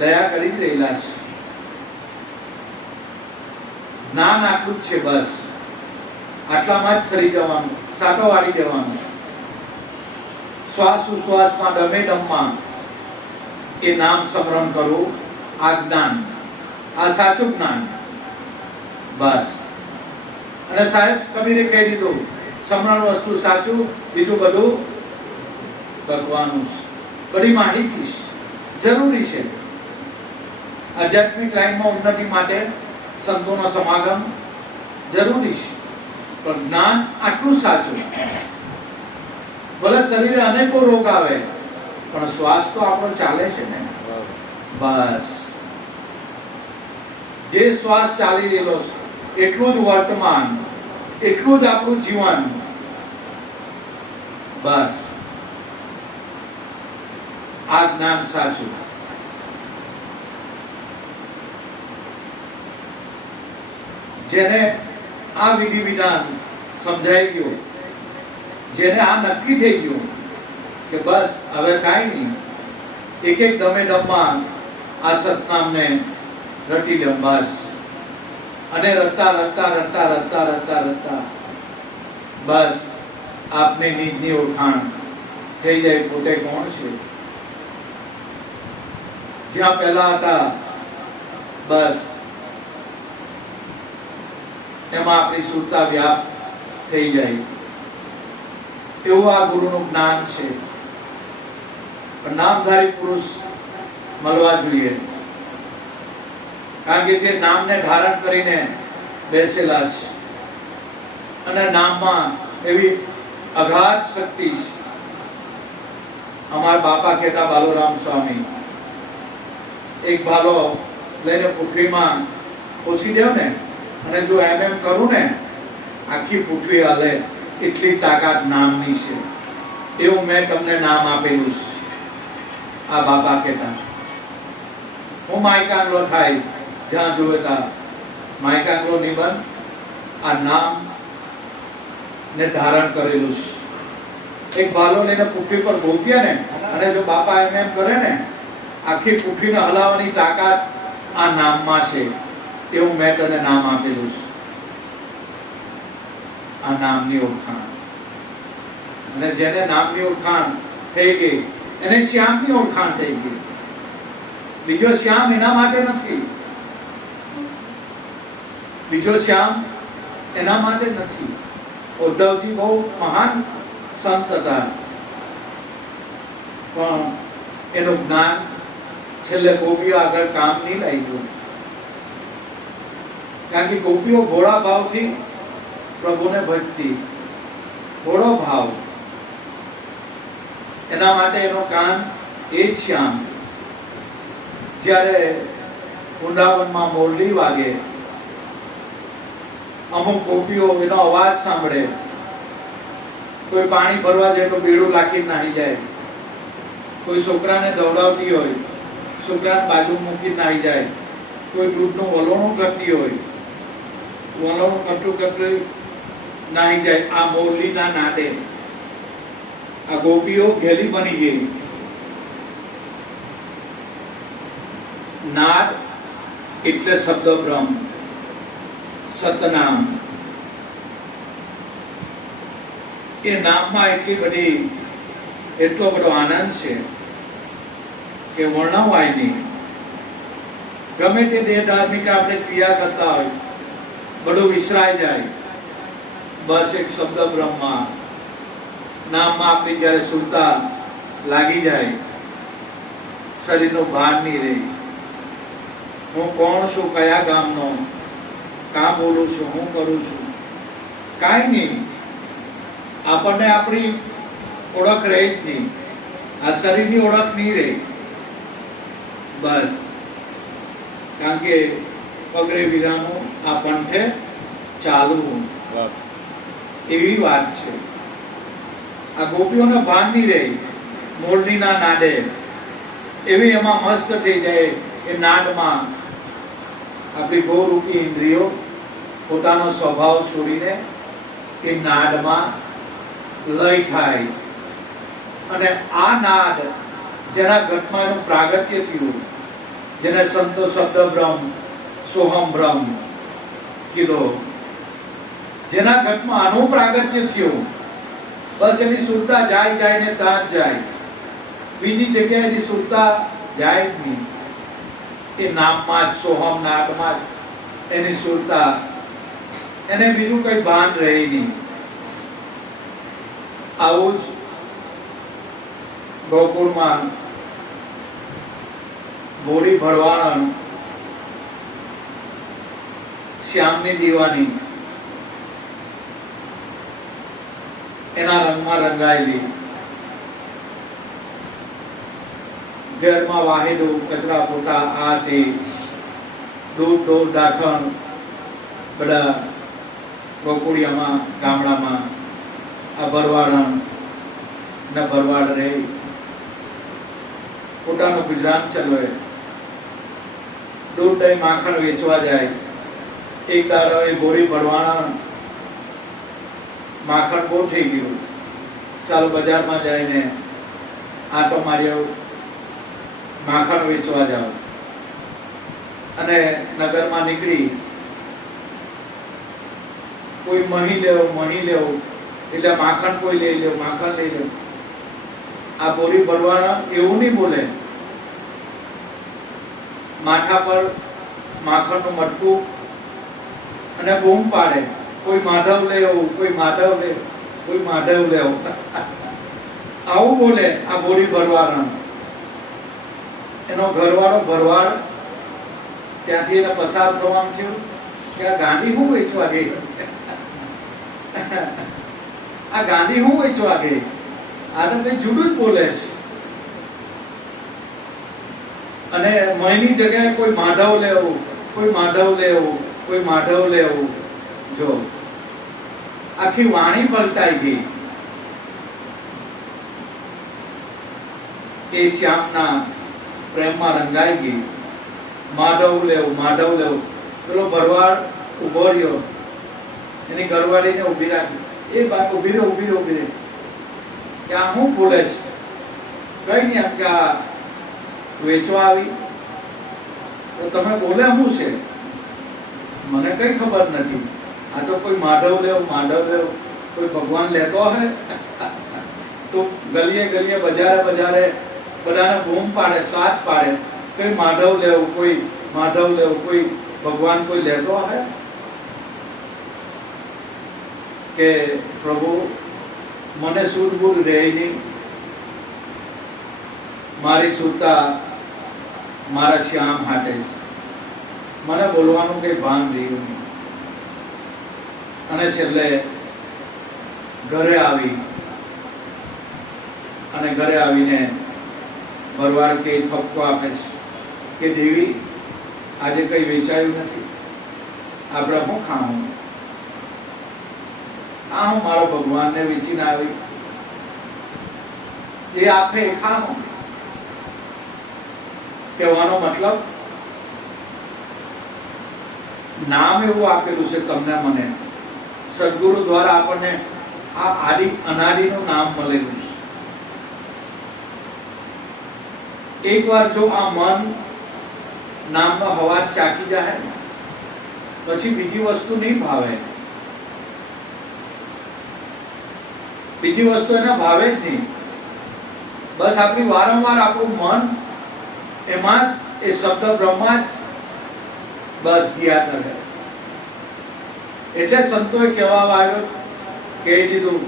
દયા કરી જ રહેલા છે. જ્ઞાન આટલું જ છે, બસ. આટલામાં જ ફરી જવાનું, સાટો વાળી દેવાનું. શ્વાસ ઉશ્વાસમાં, ડમે ડમમાં એ નામ સ્મરણ કરવું, આ જ્ઞાન, આ સાચું જ્ઞાન, બસ. અને સાહેબ કબીરે કહી દીધું, સ્મરણ વસ્તુ સાચું, બીજું બધું ભગવાનનું. બધી માહિતી જરૂરી છે. આધ્યાત્મિક લાઈનમાં ઉન્નતિ માટે સંતોનો સમાગમ જરૂરી છે. પણ જ્ઞાન આટલું સાચું. ભલે શરીરે અનેકો રોગ આવે, પણ શ્વાસ તો આપણો ચાલે છે ને, બસ. જે શ્વાસ ચાલી રહેલો છે એટલું જ વર્તમાન, એટલું જ આપણું જીવન, બસ. આ જ્ઞાન સાચું. જેને આ વિધિ વિધાન સમજાઈ ગયું, જેને આ નક્કી થઈ ગયું કે બસ હવે કાંઈ નહીં, એક એક ડમે ડમમાં આ સતનામને રટી લે, બસ. અને રટતા રટતા રટતા રટતા રટતા રટતા બસ આપને નિજની ઓળખાણ થઈ જાય, પોતે કોણ છે. જ્યાં પહેલા હતા બસ એમાં આપણી સુરતા વ્યાપ્ત થઈ જાય. એવું આ ગુરુનું જ્ઞાન છે. પણ નામધારી પુરુષ મળવા જોઈએ. કારણ કે જે નામને ધારણ કરીને બેસેલા છે અને નામમાં એવી અગાધ શક્તિ છે. અમારા બાપા કહેતા બાલુરામ સ્વામી, એક ભાલો લઈને પૃથ્વીમાં ખોસી દેવ ને, અને જો એમ કરું ને આખી પૃથ્વી હાલે, એટલી તાકાત નામની છે. એવું મેં તમને નામ આપેલું છે. આ બાપા કહેતા. હું માયકાંગલો થાય, જ્યાં જોવે ત્યાં માયકાંગલો નિબંધ આ નામ ને ધારણ કરેલું છે. એક ભાલો લઈને પુઠ્ઠી પર ગોપ્યા ને, અને જો બાપા એમ કરે ને, આખી પુઠ્ઠીને હલાવવાની તાકાત આ નામમાં છે. એવું મેં તને નામ આપેલું છે. આ નામની ઓળખાણ. અને જેને નામની ઓળખાણ થઈ ગઈ એને શ્યામની ઓળખાણ થઈ ગઈ. બીજો શ્યામ એના માટે નથી. બીજો શ્યામ એના માટે નથી. ઉદ્ધવજી બહુ મહાન સંત હતા, પણ એનું જ્ઞાન છેલ્લે ગોપીઓ આગળ કામ નહીં લાગ્યું. કારણ કે ગોપીઓ ભોળા ભાવથી પ્રભુને ભજતી, ભોળો ભાવ. એના માટે એનો કાન એ જ શ્યામ. જ્યારે વૃંદાવનમાં મોરલી વાગે, અમુક ગોપીઓ એનો અવાજ સાંભળે, કોઈ પાણી ભરવા જાય તો બેડું લાખીને નાહી જાય, કોઈ છોકરાને દોડાવતી હોય, છોકરાને બાજુ મૂકીને નાહી જાય, કોઈ દૂધનું વલોણું કરતી હોય, વલોણું કરતું કરતું નાહી જાય. આ મોરલીના નાદે આ ગોપીઓ ઘેલી બની ગઈ. નાદ એટલે શબ્દ બ્રહ્મ, સતનામ. એ નામમાં એટલી બધી, એટલો બધો આનંદ છે કે વર્ણવાય નહીં. ગમે તે દેહ ધાર્મિક આપણે ક્રિયા કરતા હોય, બધું વિસરાઈ જાય. બસ એક શબ્દ બ્રહ્મમાં, નામમાં આપણી જ્યારે સુરતા લાગી જાય, શરીરનું ભાન નહીં રહે. હું કોણ છું, કયા ગામનો, કાં બોલું છું, હું કરું છું, કાંઈ નહીં. આપણને આપણી ઓળખ રહે જ નહીં. આ શરીરની ઓળખ નહીં રહે. બસ, કારણ કે પગરે વિરાનું આ પંથે ચાલવું, એવી વાત છે. આ ગોપીઓને ભાન નહીં રહે. મોરલીના નાદે એવી એમાં મસ્ત થઈ જાય. એ નાદમાં આપણી ગૌરૂપી ઇન્દ્રિયો પોતાનો સ્વભાવ છોડીને એ નાદમાં લય થાય. અને આ નાદ જેના ઘટમાં એનું પ્રાગટ્ય થયું, જેને સંતો શબ્દ બ્રહ્મ, સોહમ બ્રહ્મ કીધો, જેના ઘટમાં આનું પ્રાગટ્ય થયું, બસ એની સુરતા જાય ને ત્યાં જ જાય. બીજી જગ્યાએ એની સુરતા જાય જ નહીં. એ નામમાં જ, સોહમ નાદમાં જ એની સુરતા. એને બીજું કઈ ભાન રહે નહીં. આવું જ ગોકુળમાં ગોળી ભરવાણ શ્યામની દીવાની એના રંગમાં રંગાયેલી, ઘરમાં વાહેડું, કચરા પોતા, આ તે, દૂધ દાખણ, બધા ગોકુળિયામાં, ગામડામાં આ ભરવાડ ને ભરવાડ રહે, પોતાનું ગુજરાન ચલાવે. દૂધ દહીં માખણ વેચવા જાય. એક દાડો એ ગોળી ભરવાના માખણ બહુ થઈ ગયું, ચાલો બજારમાં જઈને આટો માર્યો, માખણ વેચવા જાઓ. અને નગરમાં નીકળી, કોઈ મહી લેવું એટલે માખણ કોઈ લઈ લેવું, માખણ લઈ લેવું. આ બોરી ભરવાના એવું નહીં બોલે. માથા પર માખણનું મટકું અને બૂમ પાડે, કોઈ માધવ લેવું, કોઈ માધવ લે, કોઈ માધવ લેવું. આવું બોલે આ બોરી ભરવાના. એનો ઘરવાળો ભરવાડ ત્યાંથી એને પસાર થવાનું થયું કે આ ગાંધી હું વેચવા ગઈ, આ ગાંધી હું વેચવા ગઈ, આને કઈ જુદું જ બોલે છે. અને મયની જગ્યાએ કોઈ માધવ લેવું, કોઈ માધવ લેવું, કોઈ માધવ લેવું. જો આખી વાણી પલટાઈ ગઈ. એ શ્યામના પ્રેમમાં રંગાઈ ગઈ. માધવ લેવું, માધવ લેવું. પેલો ભરવાડ ઉભો રહ્યો, એની ઘરવાળીને ઊભી રાખી, એ બા ઊભી રહે, ઊભી રહે, ઊભી રહે, કે આ હું બોલે છે? કઈ નહીં, એમ કે આ વેચવા આવી, તો તમે બોલે શું છે? મને કઈ ખબર નથી, આ તો કોઈ માધવદેવ કોઈ ભગવાન લેતો હે તો ગલીએ ગલીએ બજારે બજારે બધાને બૂમ પાડે, સાથ પાડે, કોઈ માધવદેવ કોઈ ભગવાન કોઈ લેતો હે? કે પ્રભુ મને સુધ બુધ રહે નહીં, મારી સુરતા મારા શ્યામ હાટે છે, મને બોલવાનું કઈ ભાન રહ્યું નહીં. અને છેલ્લે ઘરે આવી, અને ઘરે આવીને ભરવાડ કે થપકો આપે છે કે દેવી આજે કઈ વેચાયું નથી, આપણે શું ખાવું? આ હું મારા ભગવાનને વેચીને આવી, એ આપે એ ખાવું. કહેવાનો મતલબ નામ એવું આપેલું છે તમને મને, સદગુરુ દ્વારા આપણને આ આદિ અનાદિનું નામ મળેલું છે. એકવાર જો આ મન નામનો હવાજ ચાકી જાય પછી બીજી વસ્તુ નહીં ભાવે, બીજી વસ્તુ એને ભાવે જ નહીં. બસ આપણી વારંવાર આપણું મન એમાં જ, એ શબ્દ બ્રહ્મા જ બસ ગયા કરે. એટલે સંતોએ કહેવા આવ્યો, કહી દીધું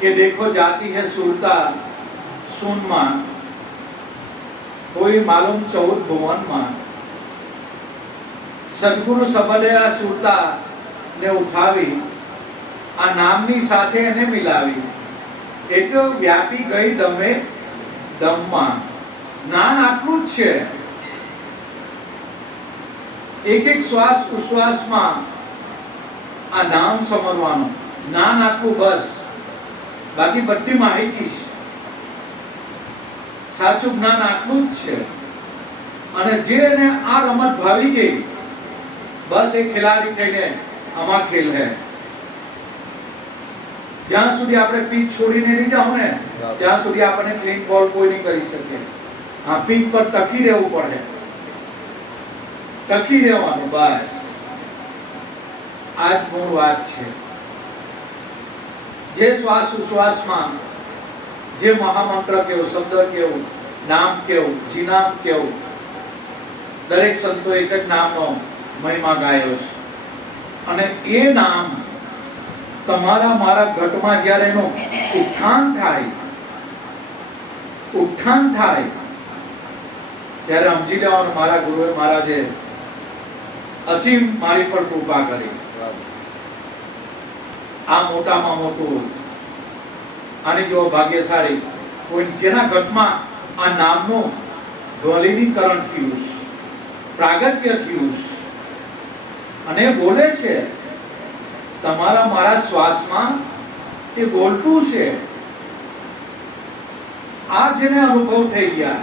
કે દેખો જાતી હે સુરતા સુનમાં, કોઈ માલુમ 14 ભુવનમાં. સદગુરુ સબદે આ સુરતા ને ઉઠાવી, આ નામની સાથે એને મિલાવી, એ તો વ્યાપી ગઈ દમે દમમાં. જ્ઞાન આટલું જ છે, એક એક શ્વાસ ઉશ્વાસમાં આ નામ સમજવાનું, જ્ઞાન આટલું બસ, બાકી બધી માહિતી છે. સાચું જ્ઞાન આટલું જ છે. અને જેને આ રમત ભાવી ગઈ, બસ એ ખેલાડી થઈને આમાં ખેલ હે. જ્યાં સુધી આપણે પીચ છોડીને નહીં જાવ ને, ત્યાં સુધી આપણને ક્લીન બોલ કોઈ નહીં કરી શકે. આ પીચ પર ટકી રહેવું પડે, ટકી રહેવાનું, બસ આ જ મૂળ વાત છે. જે શ્વાસ ઉશ્વાસમાં જે મહામંત્ર કેવું, શબ્દ કેવું, નામ કેવું, જીનામ કેવું, દરેક સંતો એક જ નામનો મહિમા ગાયો છે. અને એ નામ તમારા મારા ઘટમાં જ્યારે એનું ઉત્થાન થાય ત્યારે સમજી લેવાનું મારા ગુરુએ મહારાજે અસીમ મારી પર કૃપા કરી. આ મોટામાં મોટું, આની જેવો ભાગ્યશાળી કોઈ જેના ઘટમાં આ નામનું ધ્વનિકરણ થયું, પ્રાગટ્ય થયું, અને બોલે છે તમારા મારા શ્વાસમાં, એ બોલતું છે. આ જેને અનુભવ થઈ ગયા,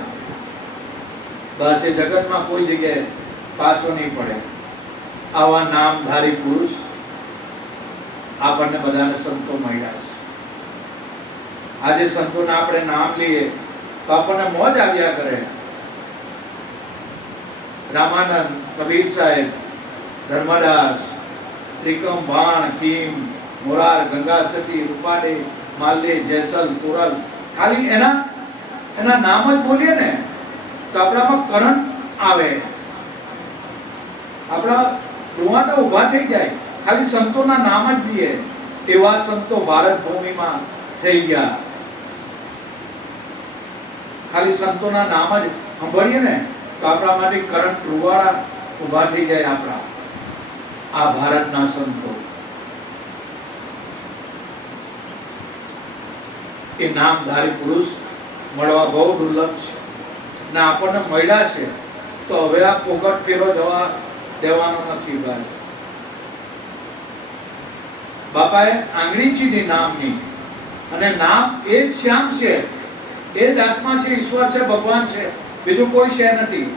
બસ એ જગતમાં કોઈ જગ્યાએ પાછો નહીં પડે. આવા નામધારી પુરુષ આપણને બધાને સંતો મળ્યા છે. આજે સંતોના આપણે નામ લઈએ તો આપણને મોજ આવ્યા કરે. રામાનંદ, કબીર સાહેબ, ધર્મદાસ, ત્રિકમ, બાણ, કીમ, મોરાર, ગંગા સતી, રૂપાડે, માલ્ય, જેસલ, તોરલ, ખાલી એના નામ જ બોલીએ ને તો આપણામાં કરંટ આવે, આપણા રૂવાટા ઉભા થઈ જાય. ખાલી સંતોના નામ જ લઈએ, એવા સંતો ભારત ભૂમિમાં થઈ ગયા. ખાલી સંતોના નામ જ સાંભળીએ ને તો આપણા માટે કરંટ રૂવાડા ઉભા થઈ જાય. આપણા આ ભારતના સંતો, એ નામધારી પુરુષ મળવા બહુ દુર્લભ છે. ને આપણને મળ્યા છે તો હવે આ પોકટ ફેરો જવા દેવાનો નથી. બસ બાપાએ આંગળી ચીધી નામની, અને નામ એ જ શ્યામ છે, એ જ આત્મા છે, ઈશ્વર છે, ભગવાન છે, બીજું કોઈ છે નથી.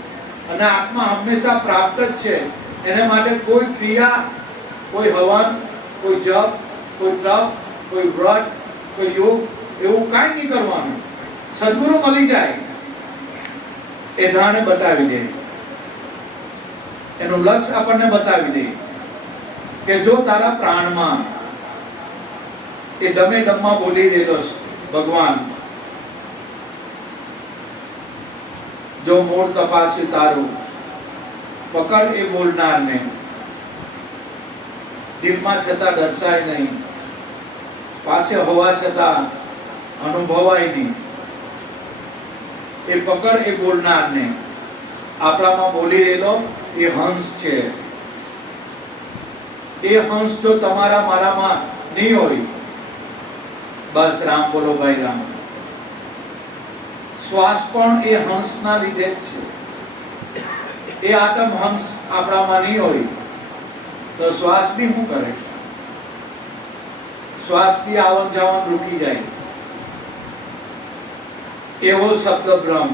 અને આત્મા હંમેશા પ્રાપ્ત જ છે. એને માટે કોઈ ક્રિયા, કોઈ હવન, કોઈ જપ, કોઈ તપ, કોઈ વ્રત, કોઈ યોગ એવું કાંઈ નહીં કરવાનું. સદગુરુ મળી જાય એ ઢાણે બતાવી દે, એનું લક્ષ્ય આપણને બતાવી દે કે જો તારા પ્રાણમાં એ ડમે ડમમાં બોલી દેલો ભગવાન, જો મૂળ તપાસી તારું, પકડ એ બોલનારને, દિલમાં છતાં દર્શાય નહીં, પાસે હોવા છતાં અનુભવાય નહીં. એ પકડ એ બોલનારને. આપણામાં બોલી રહેલો એ હંસ છે. એ હંસ જો તમારા મારામાં નહીં હોય, બસ રામ બોલો ભાઈ રામ. શ્વાસ પણ એ હંસના લીધે જ છે. એ આત્મ હંસ આપણામાં નહીં હોય તો શ્વાસ બી શું કરે? શ્વાસ બી આવન જાવન રૂકી જાય. એવો શબ્દ બ્રહ્મ,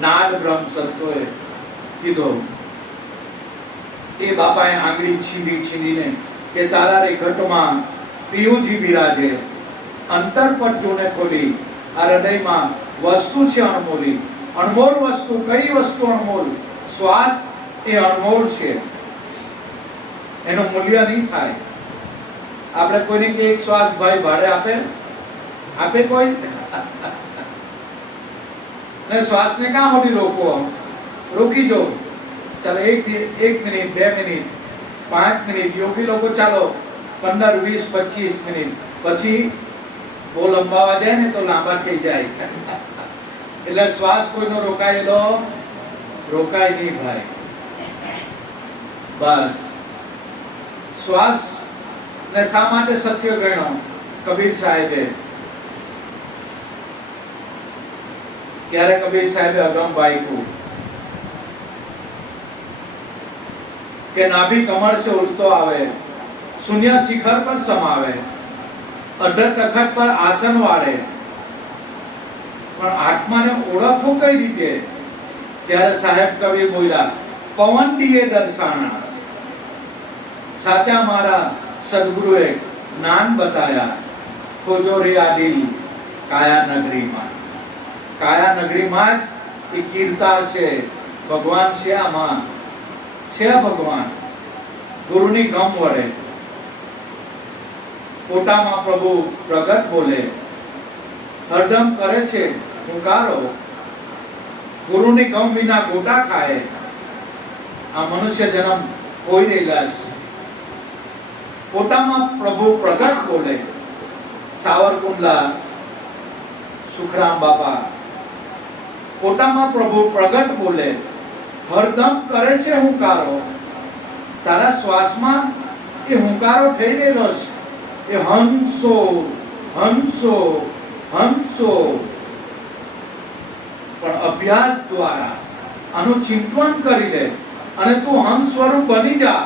નાદ બ્રહ્મ શબ્દોએ કીધો. એ બાપાએ આંગળી છીંદીને કે તારા રે ઘટમાં પિયુજી બિરાજે, અંતર પર જોને ખોલી, આ હૃદયમાં વસ્તુ છે અણમોલી. અણમોલ વસ્તુ, કઈ વસ્તુ અણમોલ? શ્વાસ એ અણમોલ છે, એનું મૂલ્ય નહીં થાય. આપણે કોઈને કે એક શ્વાસ ભાઈ ભાડે આપે કોઈ? ને શ્વાસને કાં હોડી રોકો? રોકી જો. ચાલો 1 મિનિટ, 2 મિનિટ, 5 મિનિટ. યોગી લોકો ચાલો 15, 20, 25 મિનિટ. પછી બહુ લંબાવા જાય ને તો લાંબા થઈ જાય. એટલે શ્વાસ કોઈનો રોકાયેલો રોકાય નહીં ભાઈ. બસ શ્વાસ ને શા માટે સત્ય ગણ્યો? કબીર સાહેબે, ક્યારે કબીર સાહેબે અગમ બાઈકું કે નાભી કમર से ઉડતો આવે, શૂન્ય શિખર પર સમાવે, અઢળ તખત પર આસન વાળે. પણ આત્માને ઓળખવું કઈ રીતે? ત્યારે સાહેબ કવિ બોલ્યા, પવન દીએ દર્શાના. સાચા મારા સદગુરુએ જ્ઞાન બતાયા, ખોજો રે આ દિલ કાયા નગરીમાં. કાયા નગરીમાં જ એ કીર્તાર છે, ભગવાન છે. આમાં છે ભગવાન. ગુરુની ગમ વડે પોતામાં પ્રભુ પ્રગટ બોલે, હરદમ કરે છે હુંકારો. ગુરુની ગમ વિના ગોટા ખાય. આ મનુષ્ય જન્મ હોઈ રહેલા છે. પોતામાં પ્રભુ પ્રગટ બોલે. સાવરકુંડલા સુખરામ બાપા પોતામાં પ્રભુ પ્રગટ બોલે, હરદમ કરે છે હુંકારો. તારા શ્વાસમાં એ હુંકારો થઈ રહેલો છે. એ હંસો હંસો હંસો. પણ અભ્યાસ દ્વારા આનું ચિંતન કરી લે અને તું હંસ સ્વરૂપ બની જા.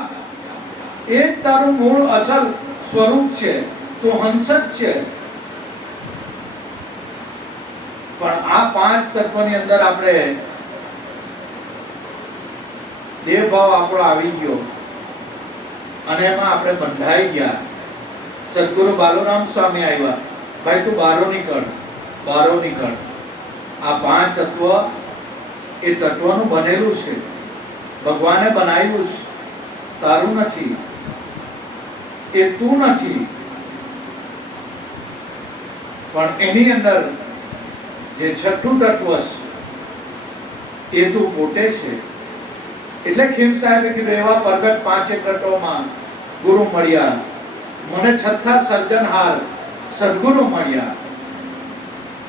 એ જ તારું મૂળ અસલ સ્વરૂપ છે. તું હંસ જ છે. પણ આ 5 તત્વની અંદર આપણે દેહ ભાવ આપણો આવી ગયો અને એમાં આપણે બંધાઈ ગયા. સદગુરુ બાલુરામ સ્વામી આવ્યા, ભાઈ તું બારો નીકળ, બારો નીકળ. આ 5 તત્વ એ તત્વનું બનેલું છે. ભગવાને બનાવ્યું છે, તારું નથી, એ તું નથી. પણ એની અંદર જે છઠ્ઠું તત્વ છે એ તું પોતે છે. એટલે ખીમ સાહેબે કીધું, એવા પ્રગટ 5 તત્વોમાં ગુરુ મળ્યા, મને છઠ્ઠા સર્જનહાર સદગુરુ મળ્યા.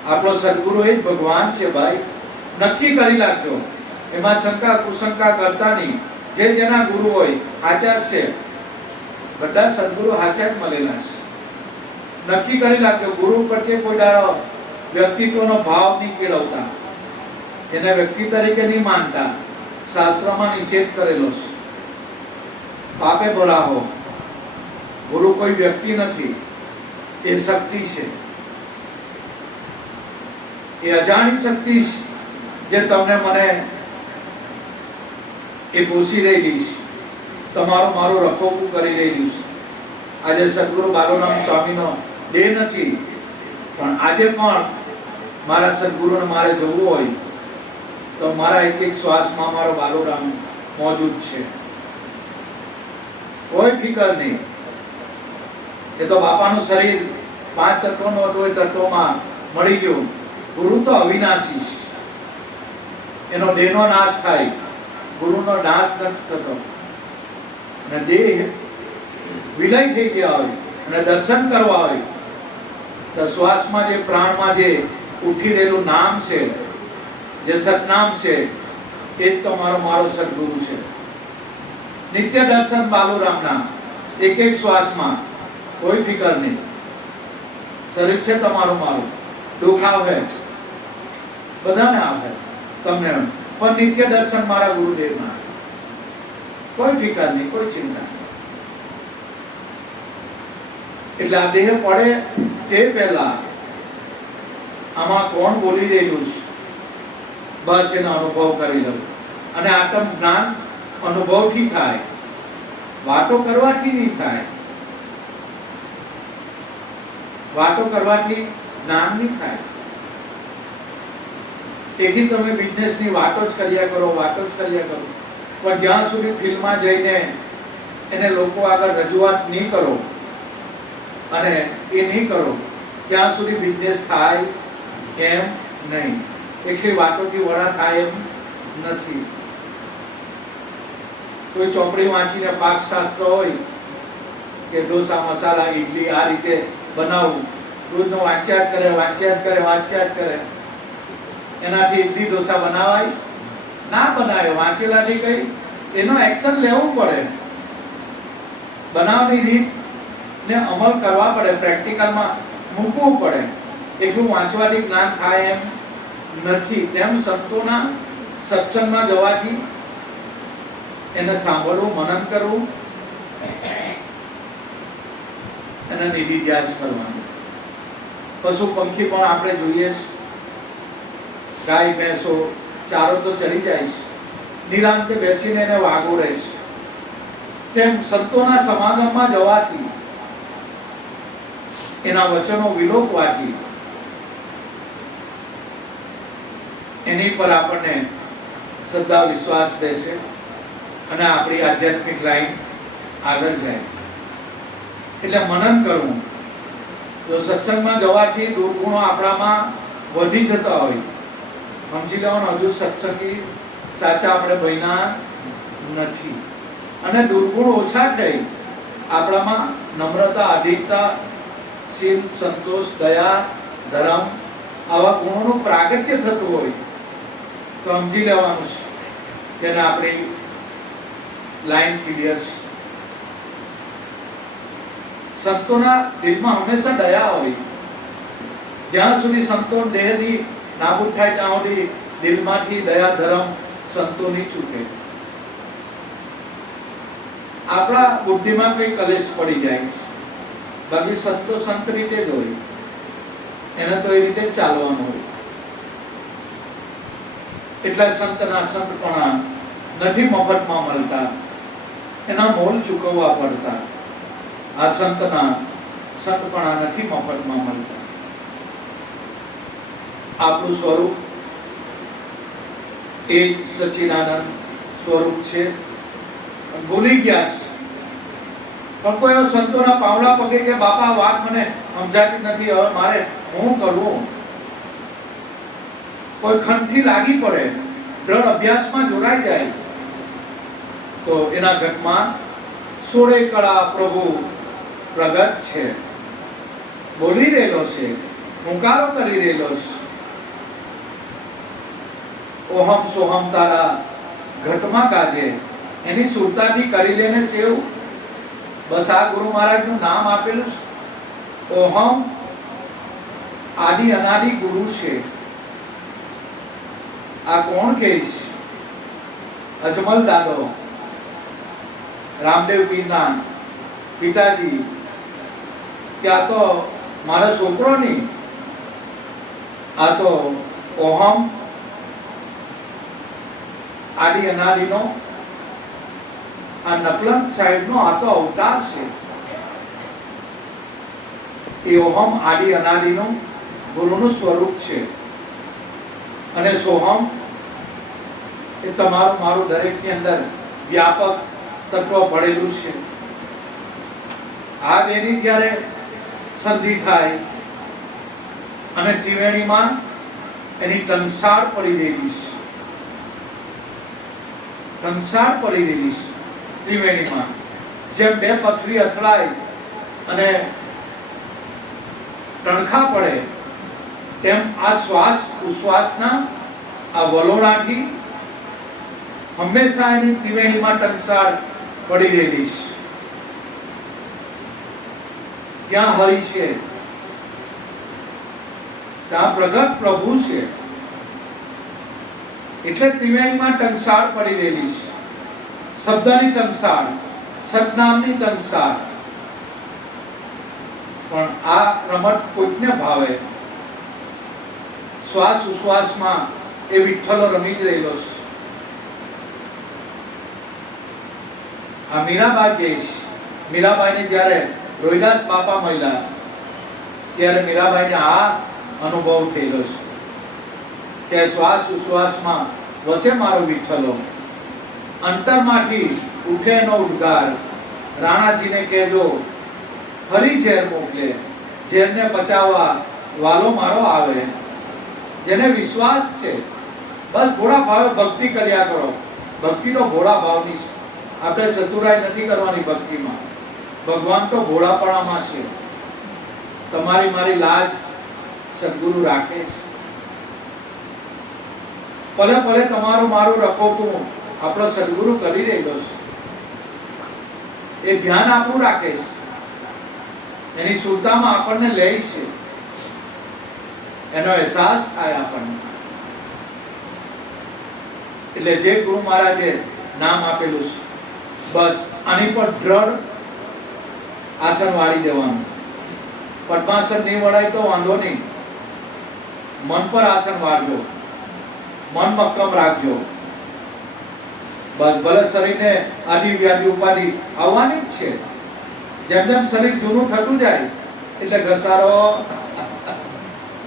આપણો સદગુરુ એ જ ભગવાન છે ભાઈ. નક્કી કરી લાગજો, એમાં શંકા કુશંકા કરતા નહીં. જે જેના ગુરુ હોય હાચા છે, બધા સદગુરુ હાચા જ મળેલા છે. નક્કી કરી લાગજો. ગુરુ પ્રત્યે કોઈ દાડો વ્યક્તિત્વનો ભાવ નહીં કેળવતા, એને વ્યક્તિ તરીકે નહીં માનતા. શાસ્ત્રમાં નિષેધ કરેલો છે. પાપે ભરાવો. ગુરુ કોઈ વ્યક્તિ નથી, એ શક્તિ છે. એ અજાણી શક્તિ જે તમને મને એ પોષી રહેલી છે, તમારું મારું રખોપું કરી રહેલી છે. આજે સદગુરુ બાલુરામ સ્વામીનો દેહ નથી, પણ આજે પણ મારા સદગુરુને મારે જોવું હોય તો મારા એક એક શ્વાસમાં મારો બાલુરામ મોજૂદ છે. કોઈ ફિકર નહીં. એ તો બાપાનું શરીર 5 તત્વોનો હતો, એ તત્વોમાં મળી ગયું. ગુરુ તો અવિનાશી છે. એનો દેહનો નાશ થાય, ગુરુનો નાશ નથી થતો. અને દેહ વિલય થઈ ગયા હોય અને દર્શન કરવા હોય તો શ્વાસમાં જે પ્રાણમાં જે ઉઠી રહેલું નામ છે, જે સતનામ છે, એ જ તો મારો સદગુરુ છે. નિત્ય દર્શન બાલુરામના એક એક શ્વાસમાં, કોઈ ફિકર નહીં. શરીર છે તમારું મારું, દુઃખ આવે બધાને આવે, તમને પણ નિત્ય દર્શન મારા ગુરુદેવના, કોઈ ફિકર નહીં, કોઈ ચિંતા નહીં. એટલે આ દેહ પડે તે પહેલા આમાં કોણ બોલી રહેલું છે, બસ એનો અનુભવ કરી લો. અને આત્મ જ્ઞાન અનુભવથી થાય, વાતો કરવાથી નહીં થાય. વાતો કરવાથી જ્ઞાન નહીં થાય. તેથી તમે બિઝનેસની વાતો જ કર્યા કરો, વાતો જ કર્યા કરો, પણ જ્યાં સુધી ફિલ્મમાં જઈને એને લોકો આગળ રજૂઆત નહીં કરો અને એ નહીં કરો ત્યાં સુધી બિઝનેસ થાય એમ નહીં. એકલી વાતોથી વડા થાય એમ નથી. કોઈ ચોપડી વાંચીને પાકશાસ્ત્ર હોય કે ઢોસા, મસાલા, ઈડલી આ રીતે બનાવવું, રોજનો વાંચ્યા જ કરે, એનાથી ઈડલી ઢોસા બનાવાય ના બનાવે. વાંચેલાથી કઈ એનો એક્શન લેવું પડે, બનાવની રીત ને અમલ કરવા પડે, પ્રેક્ટિકલમાં મૂકવું પડે. એટલું વાંચવાથી જ્ઞાન થાય એમ નથી. તેમ સંતોના સત્સંગમાં જવાથી એને સાંભળવું, મનન કરવું, એને નિધિધ્યાસ કરવાનું. પશુ પંખી પણ આપણે જોઈએ, ગાય ભેંસો ચારો તો ચરી જાય છે, નિરાંતે બેસીને એને વાગો રહેશે. તેમ સંતોના સમાગમમાં જવાથી, એના વચનો વિલોકવાથી એની પર આપણને શ્રદ્ધા વિશ્વાસ બેસે અને આપણી આધ્યાત્મિક લાઈન આગળ જાય. એટલે મનન કરવું. જો સત્સંગમાં જવાથી દુર્ગુણો આપણામાં વધી જતા હોય, સમજી લેવાનું હજુ સત્સંગી સાચા આપણે બન્યા નથી. અને દુર્ગુણ ઓછા થઈ આપણામાં નમ્રતા, આધીનતા, શીલ, સંતોષ, દયા, ધર્મ આવા ગુણોનું પ્રાગટ્ય થતું હોય તો સમજી લેવાનું છે કે આપણી લાઈન ક્લિયર છે. સંતોના દિલમાં હંમેશા દયા હોય. જ્યાં સુધી સંતો દેહની નાબૂદ થાય ત્યાં સુધી દિલમાંથી દયા, ધર્મ, સંતો નહીં છૂટે. આપણા બુદ્ધિમાં કઈ કલેશ પડી જાય, બાકી સંતો સંત રીતે જ હોય, એને તો એ રીતે જ ચાલવાનું હોય. એટલે સંતના સંતપણા નથી મફતમાં મળતા, એના મોલ ચૂકવવા પડતા. આ સંતના સંતપણા નથી મફતમાં મળતા. આપણું સ્વરૂપ એ સચ્ચિદાનંદ સ્વરૂપ છે, ભૂલી ગયા છે. પણ કોઈ એવા સંતોના પાવલા પગે કે બાપા વાત મને સમજાતી નથી, હવે મારે શું કરવું, કોઈ ખંડથી લાગી પડે, દ્રઢ અભ્યાસમાં જોડાઈ જાય તો એના ઘટમાં 16 કળા પ્રભુ પ્રગટ છે, બોલી રહેલો છે, હુંકારો કરી રહેલો છે. ઓહમ સોહમ તારા ઘટમાં કાજે, એની સુરતાથી કરી લેને સેવ. બસ આ ગુરુ મહારાજનું નામ આપેલું છે. ઓહમ આદિ અનાદિ ગુરુ છે. આ કોણ કહે છે? અજમલ દાદો, રામદેવ પીરના પિતાજી. ત્યાં તો મારા છોકરો નહીં, આ તો ઓહમ આદિ અનાદિનો આ નકલંક સાહેબનો આ તો અવતાર છે. એ ઓહમ આદિ અનાદિનું ગુરુનું સ્વરૂપ છે. અને સોહમ એ તમારું મારું દરેકની અંદર વ્યાપક તત્વ પડેલું છે. આ બેની જ્યારે સંધિ થાય અને ત્રિવેણીમાં એની ટંસાળ પડી ગયેલી છે. ટંસાળ પડી ગયેલી છે ત્રિવેણીમાં. જેમ બે પથરી અથડાય અને ટણખા પડે તેમ આ શ્વાસ ઉશ્વાસના આ વલોણાથી હંમેશા એની ત્રિવેણીમાં ટંસાળ પડી રહેલી છે. ત્યાં હરિ છે, ત્યાં પ્રગટ પ્રભુ છે, એટલે ત્રિવેણીમાં ટંસાળ પડી રહેલી છે. શબ્દની ટંસાળ, સતનામની ટંસાળ. પણ આ રમત કોઈને ભાવે. શ્વાસ ઉશ્વાસમાં એ વિઠ્ઠલો રમી જ રહેલો છે. આ મીરાબાઈ કહે છે, મીરાબાઈને જ્યારે રોહિદાસ બાપા મળ્યા ત્યારે મીરાબાઈને આ અનુભવ થયેલો છે કે શ્વાસ ઉશ્વાસમાં વસે મારો વિઠ્ઠલો. અંતરમાંથી ઉઠે એનો ઉદ્ગાર. રાણાજીને કહેજો ફરી ઝેર મોકલે, ઝેરને પચાવવા વાલો મારો આવે. જેને વિશ્વાસ છે બસ ભોળા ભાવે ભક્તિ કર્યા કરો. ભક્તિ તો ભોળા ભાવની છે. આપણે ચતુરાઈ નથી કરવાની ભક્તિમાં. ભગવાન તો ભોળાપણામાં છે. તમારી મારી લાજ સદગુરુ રાખે છે. ભલે ભલે તમારું મારું રખોપું આપણો સદગુરુ કરી રહેલો છે. એ ધ્યાન આપણું રાખે છે. એની સુરતામાં આપણને લે છે. એનો અહેસાસ થાય આપણને. એટલે જે ગુરુ મહારાજે નામ આપેલું છે બસ આની પર દ્રઢ આસન વાળી દેવાનું. પદ્માસન નહીં વળાય તો વાંધો નહીં. મન પર આસન વાળજો, મન મક્કમ રાખજો. બસ ભલે શરીરને આદિ વ્યાધિ ઉપાધિ આવવાની જ છે. જેમ જેમ શરીર જૂનું થતું જાય એટલે ઘસારો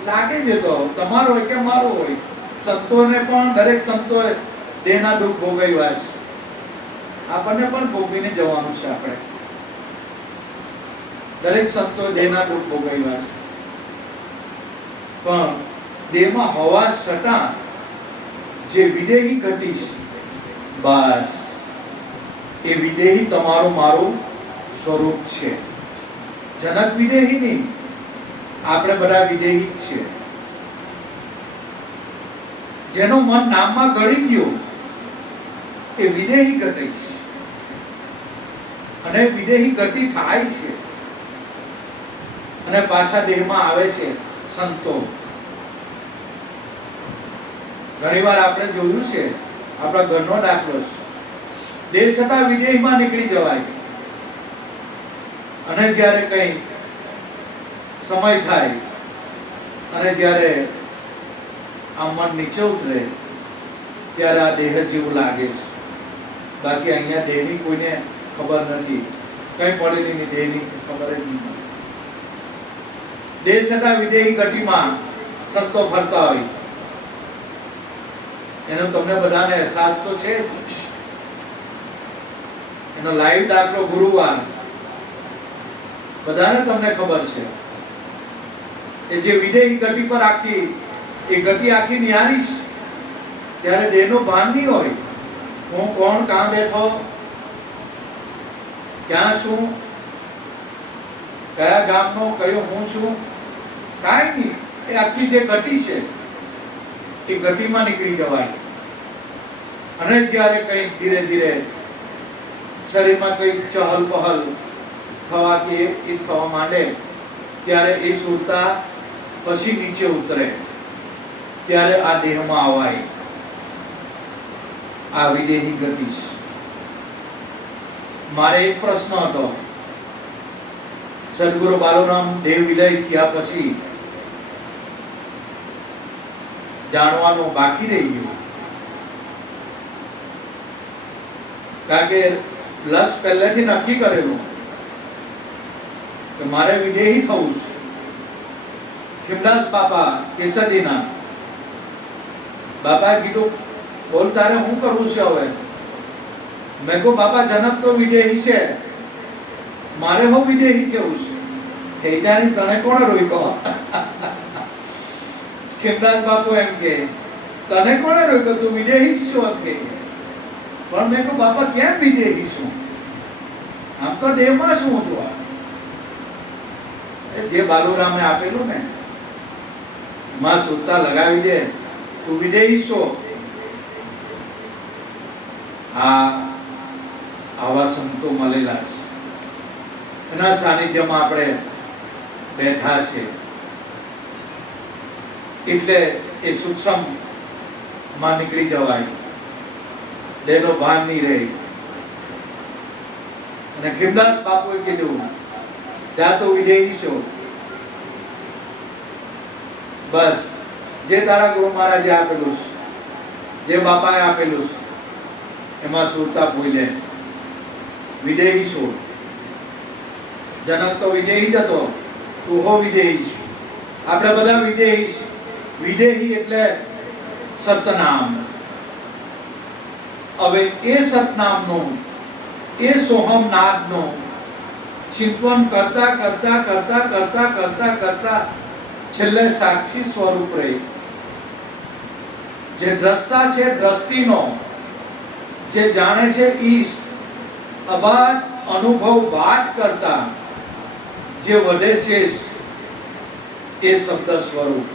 લાગે છે. તો તમારો હોય કે મારો હોય, સંતોને પણ દરેક સંતોએ દેહના દુઃખ ભોગવ્યા છે. આપણને પણ ભોગવીને જવાનું છે. આપણે દરેક સંતો દેહના દુઃખ ભોગવ્યા છે. પણ દેહમાં હોવા છતાં જે વિદેહી ગતિ છે બસ એ વિદેહી તમારું મારું સ્વરૂપ છે. જનક વિદેહી નહીં, આપણે બધા વિદેહી છે. જેનું મન નામમાં ગળી ગયું એ વિદેહી ગતિ છે. અને વિદેહી ગતિ થાય છે અને પાછા દેહમાં આવે છે સંતો. ઘણીવાર આપણે જોયું છે, આપણા ઘરનો દાખલો છે. દેહ છતાં વિદેહમાં નીકળી જવાય અને જ્યારે કઈ સમય થાય અને જ્યારે આ મન નીચે ઉતરે ત્યારે આ દેહ જેવું લાગે છે. બાકી અહીંયા દેહની કોઈને ખબર નથી. કઈ પડેલી નહીં, દેહની ખબર જ નહીં. દેહ છતાં વિદેહી ગતિમાં સંતો ફરતા હોય એનો તમને બધાને અહેસાસ તો છે. એનો લાઈવ દાખલો ગુરુવાર બધાને તમને ખબર છે કે જે વિદેહી ગતિ પર આખી એ ગતિ આખી નિહારી છે ત્યારે દેહનું ભાન નહીં હોય. હું કોણ, કાં બેઠો, ક્યાં છું, કયા ગામનો, કયો હું છું, કાંઈ નહીં. એ આખી જે ગતિ છે એ ગતિમાં નીકળી જવાય. અને જ્યારે કંઈક ધીરે ધીરે શરીરમાં કંઈક ચહલ પહલ થવાથી એ થવા માંડે ત્યારે એ સુરતા પછી નીચે ઉતરે ત્યારે આ દેહમાં આવાય. આ વિદેહી ગતિ છે. મારે એક પ્રશ્ન હતો. સદગુરુ બાલુરામ દેવ વિલય થયા પછી જાણવાનું બાકી રહી ગયું. કારણ કે લક્ષ પહેલેથી નક્કી કરેલું કે મારે વિદેહી થવું છે. ખીમદાસ બાપા કેસરીના બાપાએ કીધું, બોલ તારે શું કરવું છે હવે? મેં કહું, બાપા જનક તો વિદેહી છે, મારે હું વિદેહી થવું છે. થઈ તને કોણ રોક્યો? ખીમદાસ બાપુ એમ કે, તને કોણે રોક્યો? તું વિદેહી છો કે? પણ મેં કહું, બાપા કેમ વિદેહી છું? આમ તો દેહમાં શું હતું? જે બાલુરામે આપેલું ને, માં સુતા લગાવી દે, તું વિદેહી છો. આવા સંતો મળેલા છે, એના સાનિધ્યમાં આપણે બેઠા છે, એટલે એ સૂક્ષ્મ માં નીકળી જવાય, દેહનો ભાન નહીં રહે. અને ખીમદાસ બાપુએ કીધું, ત્યાં તો વિદેહી છો, બસ જે તારા ગુરુ મહારાજે આપેલું, જે બાપાએ આપેલું એમાં સુરતા ભૂલે, વિદેહી છો. જનક તો વિદેહી જ હતો, તું હો વિદેહી છે. આપણે બધા વિદેહી છે. વિદેહી એટલે સતનામ. હવે એ સતનામનું, એ સોહમ નાદનું ચિંતન કરતા કરતા કરતા કરતા કરતા કરતા છેલ્લે સાક્ષી સ્વરૂપ રહે. જે દ્રષ્ટા છે, દ્રષ્ટિનો જે જાણે છે, ઈશ અબાધ અનુભવ વાત કરતા જે વધે છે એ શબ્દ સ્વરૂપ.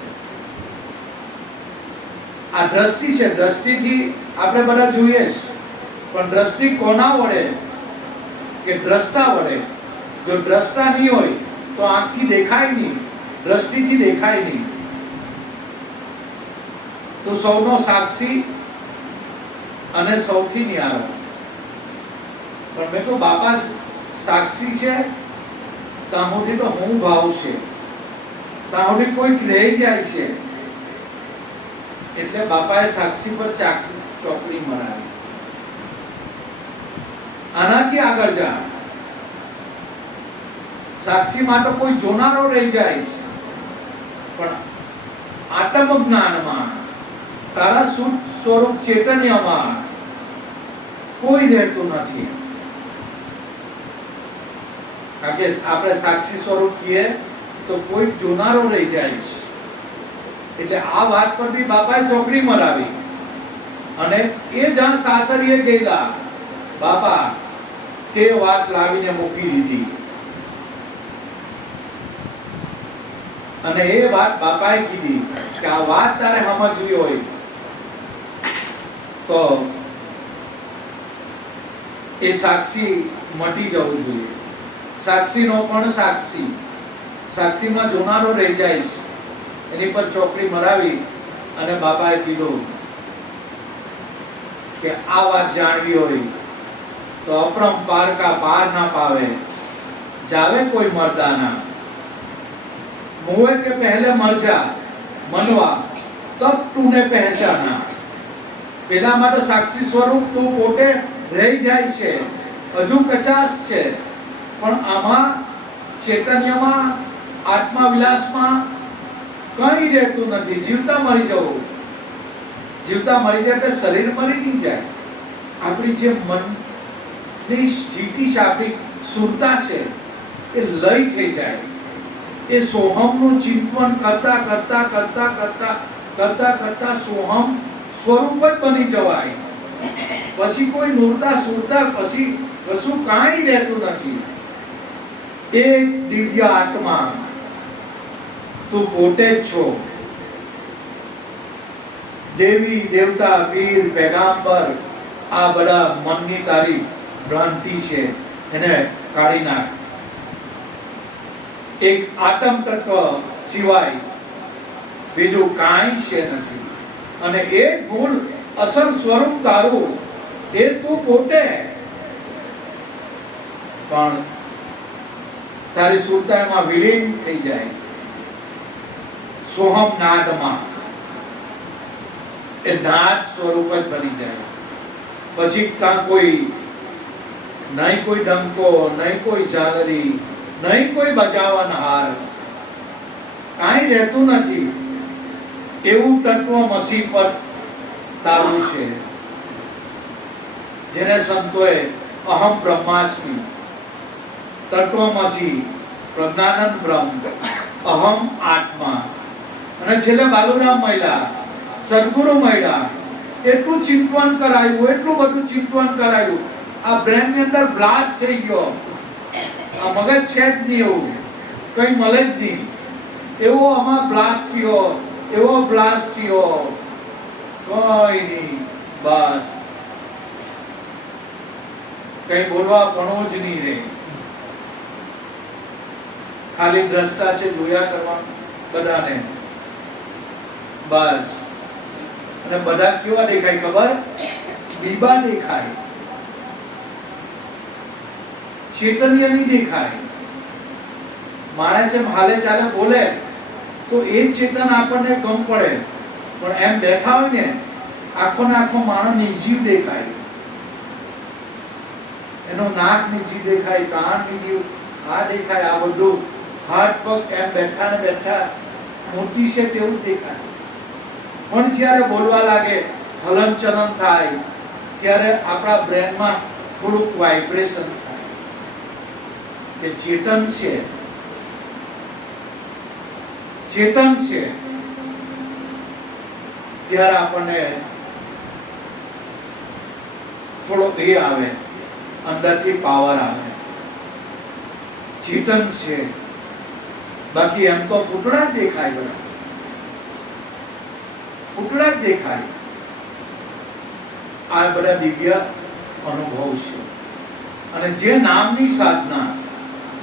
આ દ્રષ્ટિ છે, દ્રષ્ટિથી આપણે બધા જોઈએ છે, પણ દ્રષ્ટિ કોના વડે? કે દ્રષ્ટા વડે. જો દ્રષ્ટા નહીં હોય તો આંખથી દેખાય નહીં, દ્રષ્ટિથી દેખાય નહીં. તો સૌનો સાક્ષી અને સૌથી ન્યારો. પણ મેં તો બાપા સાક્ષી છે, ત્યાં સુધી તો હું ભાવ છે, ત્યાં સુધી કોઈક રહી જાય છે. એટલે બાપાએ સાક્ષી પર ચોકડી મરાવી. આનાથી આગળ જા, સાક્ષીમાં તો કોઈ જોનારો રહી જાય, પણ આત્મ જ્ઞાનમાં, તારા શુદ્ધ સ્વરૂપ ચૈતન્યમાં કોઈ રહેતું નથી. કારણ કે આપણે સાક્ષી સ્વરૂપ કહીએ તો કોઈ જોનારો રહી જાય છે. એટલે આ વાત પર બી બાપાએ ચોકડી મરાવી. અને એ જ્યાં સાસરીએ ગયેલા બાપા, તે વાત લાવીને મૂકી દીધી. અને એ વાત બાપાએ કીધી કે આ વાત તારે સમજવી હોય તો એ સાક્ષી મટી જવું જોઈએ. સાક્ષીનો પણ સાક્ષી, સાક્ષીમાં જોનારો રહી જાય, એની પર ચોકડી મરાવી. અને બાપાએ કીધું કે આ વાત જાણવી હોય તો અપરંપાર કા પાર ના પાવે, જાવે કોઈ મર્દાના, मुए के पहले मर जा मनवा तब तूने पहचाना. પેલા માટે સાક્ષી સ્વરૂપ તું પોતે રહી જાય છે, હજુ કચાશ છે. પણ આમાં ચૈતન્યમાં, આત્મા વિલાસમાં કઈ રહેતું નથી. જીવતા મરી જવું, જીવતા મરી જાય એટલે શરીર મરી નહીં જાય. આપણી જે મનની સ્થિતિ છે, આપણી સુરતા છે, એ લય થઈ જાય. એ સોહમનું ચિંતન કરતા કરતા કરતા કરતા કરતા કરતા સોહમ સ્વરૂપ જ બની જવાય. પછી કોઈ નૂરતા સુરતા પછી કશું કાંઈ રહેતું નથી. એક દિવ્ય આત્મા તું પોતે જ છો. દેવી દેવતા પીર પેગામ્બર આ બધા મનની તારી ભ્રાંતિ છે, એને કાઢી નાખ. એક આત્મ તત્વ સિવાય બીજું કાંઈ છે નથી. અને એ મૂળ અસલ સ્વરૂપ તારું એ તું પોતે. પણ તારી સુરતામાં વિલીન થઈ જાય, સોહમ નાદમાં. એ નાદ સ્વરૂપ જ બની જાય. પછી કાં કોઈ નહીં, કોઈ ડંકો નહીં, કોઈ ઝાલરી નહીં, કોઈ બજાવનહાર. કાંઈ રહેતું નથી એવું તત્વમસી પર તારું છે, જેને સંતોએ અહમ બ્રહ્માસ્મિ, તત્વમસી, પ્રજ્ઞાનંદ બ્રહ્મ, અહમ આત્મા, અને છેલ્લે બાલુરામ મળ્યા, સદગુરુ મળ્યા. એટલું ચિંતન કરાયું, એટલું બધું ચિંતન કરાયું, આ બ્રેન ની અંદર બ્લાસ્ટ થઈ ગયો. આ મગજ છે જ નહીં, એવું કઈ મળે જ નહીં, એવો આમાં બ્લાસ્ટ થયો, એવો બ્લાસ્ટ થયો, કોઈ નહીં, બસ કઈ બોલવા પણ જ નહીં રે. ખાલી દ્રષ્ટા છે, જોયા કરવાનું બધાને, બસ. અને બધા કેવા દેખાય ખબર? બીબા દેખાય, ચૈતન્ય નહીં દેખાય. માણસ એમ હાલે ચાલે બોલે તો એ ચેતન આપણને ગમ પડે, પણ એમ બેઠા હોય ને આખો ને આખો માણસ નિર્જીવ દેખાય. એનો નાક નિર્જીવ દેખાય, કાન નિર્જીવ, આ દેખાય, આ બધું હાથ પગ એમ બેઠા ને બેઠા મોતી છે તેવું દેખાય. પણ જ્યારે બોલવા લાગે, હલન ચલન થાય, ત્યારે આપણા બ્રેનમાં થોડુંક વાઇબ્રેશન થાય કે ચેતન છે, ચેતન છે. ત્યારે આપણને થોડો એ આવે, અંદરથી પાવર આવે, ચેતન છે. બાકી એમ તો પૂતળા જ દેખાય, બધા પૂતળા જ દેખાય. આ બધા દિવ્ય અનુભવ છે. અને જે નામની સાધના,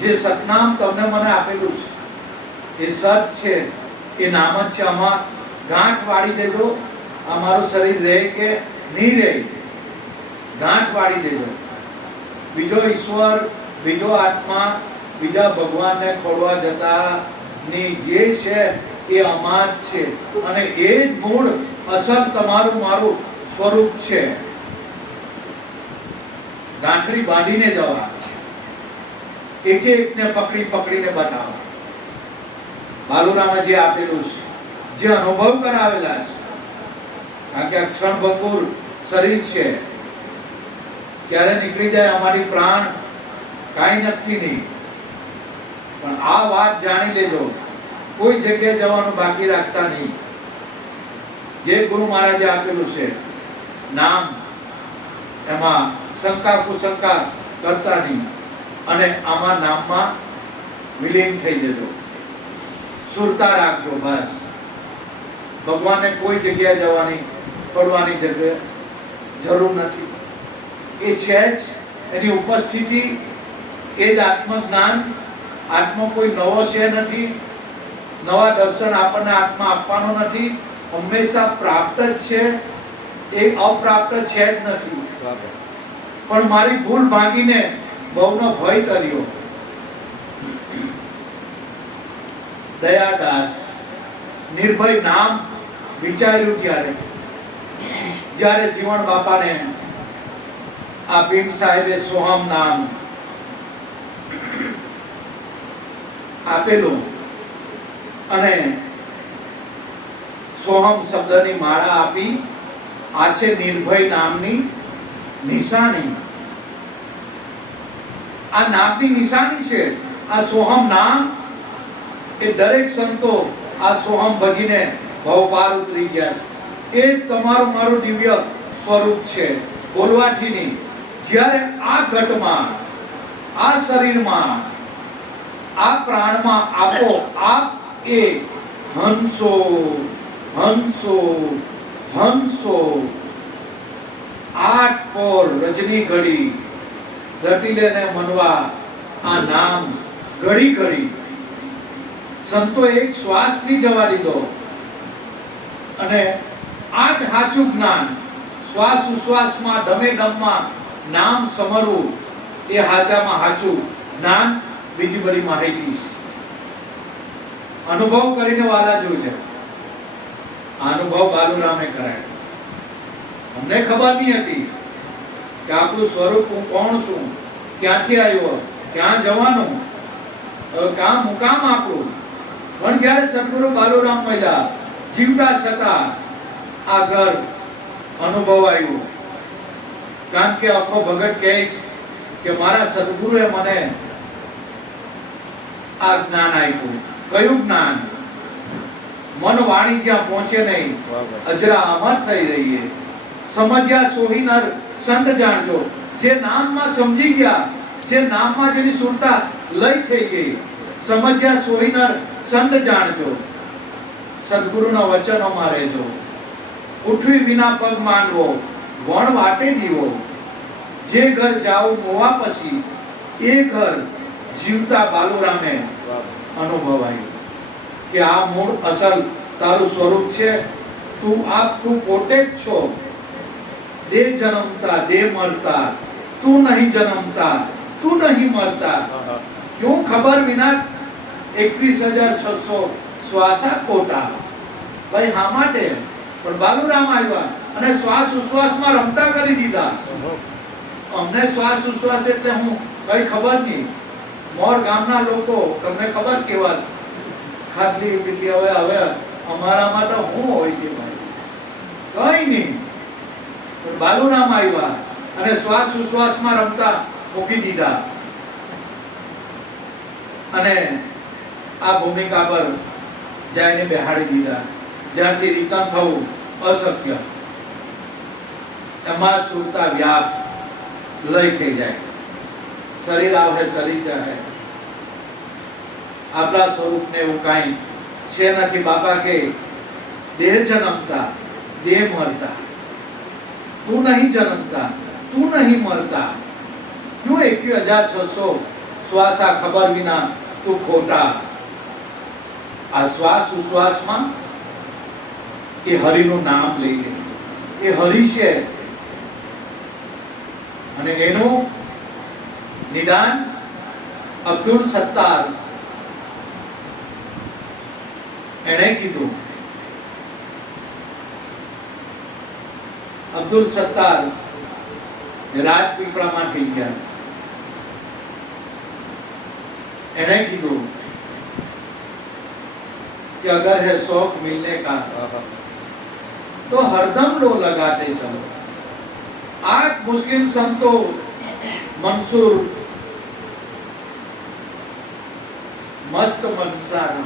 જે સતનામ તમને મને આપેલું છે, એ સત છે, એ નામ જ છે. આમાં ગાંઠ વાળી દેજો, અમારું શરીર રહે કે નહીં રહે, ગાંઠ વાળી દેજો. બીજો ઈશ્વર, બીજો આત્મા, બીજા ભગવાનને ખોળવા જતા ની જે છે એ અમાર છે, અને એ જ મૂળ અસલ તમારું મારું સ્વરૂપ છે. ગાંઠડી બાંધીને જવા, એક એકને પકડી પકડીને બતાવવા. બાલુરામે જે આપેલું છે, જે અનુભવ કરાવેલા છે, કારણ કે ક્ષણભંગુર શરીર છે, ક્યારે નીકળી જાય અમારી પ્રાણ કાંઈ નક્કી નહીં. પણ આ વાત જાણી લેજો, કોઈ જગ્યાએ જવાનું બાકી રાખતા નહીં. જે ગુરુ મહારાજે આપેલું છે નામ, એમાં શંકા કુશંકા કરતા નહીં, અને આમાં નામમાં વિલીન થઈ જજો, સુરતા રાખજો. બસ ભગવાનને કોઈ જગ્યાએ જવાની પડવાની જરૂર નથી. એ છે જ, એની ઉપસ્થિતિ એ જ આત્મજ્ઞાન. આત્મા કોઈ નવો છે નથી, નવા દર્શન આપણને આત્મા આપવાનો નથી, હંમેશા પ્રાપ્ત જ છે. એ અપ્રાપ્ત છે જ નથી. પણ મારી ભૂલ ભાંગીને બહુનો ભય કર્યો. દયાદાસ નિર્ભય નામ વિચાર્યું જ્યારે જીવન બાપાને આ ભીમ સાહેબે સોહમ નામ આપેલું, અને સોહમ શબ્દની માળા આપી. આ છે નિર્ભય નામની નિશાની. આ નામની નિશાની છે. આ સોહમ નામ એ દરેક સંતો આ સોહમ ભજીને ભવપાર ઉતરી ગયા છે. એ તમારું મારું દિવ્ય સ્વરૂપ છે, બોલવાથી નહીં. જ્યારે આ ઘટમાં, આ શરીરમાં, આ પ્રાણમાં આપો આપ એ હંસો હંસો હંસો. આઠ પોર રજની ઘડી રટી લેને મનવા, આ નામ ઘડી ઘડી. સંતો એક શ્વાસ ની જવા દીધો, અને આ જ સાચું જ્ઞાન. શ્વાસ ઉશ્વાસમાં, ડમે ડમમાં નામ સમરવું, એ હાચામાં હાચું જ્ઞાન. બીજી બધી માહિતી અનુભવ કરીને વાલા જોઈ લે. અનુભવ બાલુરામે કરાય. અમને ખબર નહીં હતી કે આપણું સ્વરૂપ, હું કોણ છું, ક્યાંથી આવ્યો, ક્યાં જવાનું, ક્યાં મુકામ આપણું, પણ જ્યારે સદગુરુ બાલુરામ મહિલા જીવતા છતાં આ ઘર અનુભવાયું, કારણ કે આખો ભગત કહે કે મારા સદગુરુએ મને આ જ્ઞાન આપ્યું. કયું જ્ઞાન? મન વાણી જ્યાં પહોંચે નહીં, અજરા અમર થઈ રહીએ. સમજ્યા સોહિનર સંત જાણજો. જે નામમાં સમજી ગયા, જે નામમાં જેની સુરતા લય થઈ ગઈ, સમજ્યા સોહિનર સંત જાણજો. સદગુરુના વચનોમાં રહેજો. ઉઠવી વિના પગ માંડવો, વણ વાટે દીવો. જે ઘર જાઓ મોવા પછી, એ ઘર જીવતા બાલુરામે અનુભવાયું કે આ મૂળ અસલ તારું સ્વરૂપ છે. તું પોતે જ છો. દે જન્મતા દે મરતા, તું નહીં જન્મતા તું નહીં મરતા. ક્યું ખબર વિના 21,600 શ્વાસા ખોટા. ભાઈ હા માટે પણ બાલુરામ આવ્યા અને શ્વાસ ઉશ્વાસમાં રમતા કરી દીધા. અમને શ્વાસ ઉશ્વાસ એટલે હું કઈ ખબર નહીં. મોર ગામના લોકો તમને ખબર કેવા ખાટલી પીટલી. હવે અમારા માટે શું હોય છે ભાઈ? કઈ નહીં. બાલુરામ આવ્યા અને શ્વાસ ઉશ્વાસમાં રમતા મૂકી દીધા અને આ ભૂમિકા પર જઈને બેહાડી દીધા. જ્યાંથી રિટર્ન થવું અશક્ય, એમાં સુરતા વ્યાપ લય થઈ જાય. શરીર આવે શરીર જાય. આપણા સ્વરૂપને એવું કાંઈ છે નથી. બાપા કે દેહ જન્મતા દેહ મરતા, તું નહીં જન્મતા તું નહીં મરતા. ક્યું 21,600 શ્વાસા ખબર વિના તું ખોટા. આ શ્વાસ ઉશ્વાસમાં એ હરિનું નામ લઈ લે. એ હરિ છે અને એનું નિદાન અબ્દુલ સત્તાર એણે કીધું. અબ્દુલ સત્તાર રાજપીપળામાં થઈ ગયા. એણે કીધું कि अगर है शौक मिलने का तो हरदम लो लगाते चलो. आज मुस्लिम संतो मंसूर मस्त मनसाना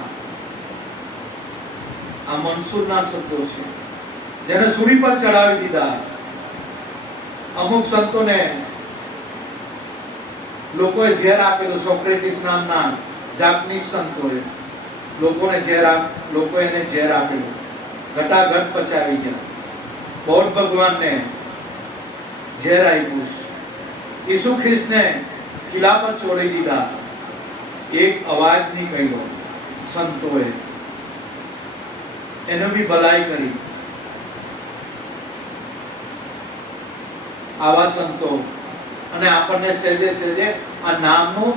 આ મંસૂરના શબ્દો છે જેને સૂરી પર ચડાવી દીધા. અમુક સંતોને લોકોએ ઝેર આપેલું. સોક્રેટિસ નામના જાપનીઝ સંતોએ લોકોએ એને ઝેર આપેલું. ઘટાઘટ પચાવી ગયા. બૌદ્ધ ભગવાનને ઝેર આપ્યું. ઈસુ ખ્રિસ્તને કિલ્લા પર છોડી દીધા. એક અવાજ નહીં કહ્યો સંતોએ. એનો બી ભલાઈ કરી. આવા સંતો અને આપણને સહેજે સહેજે આ નામનું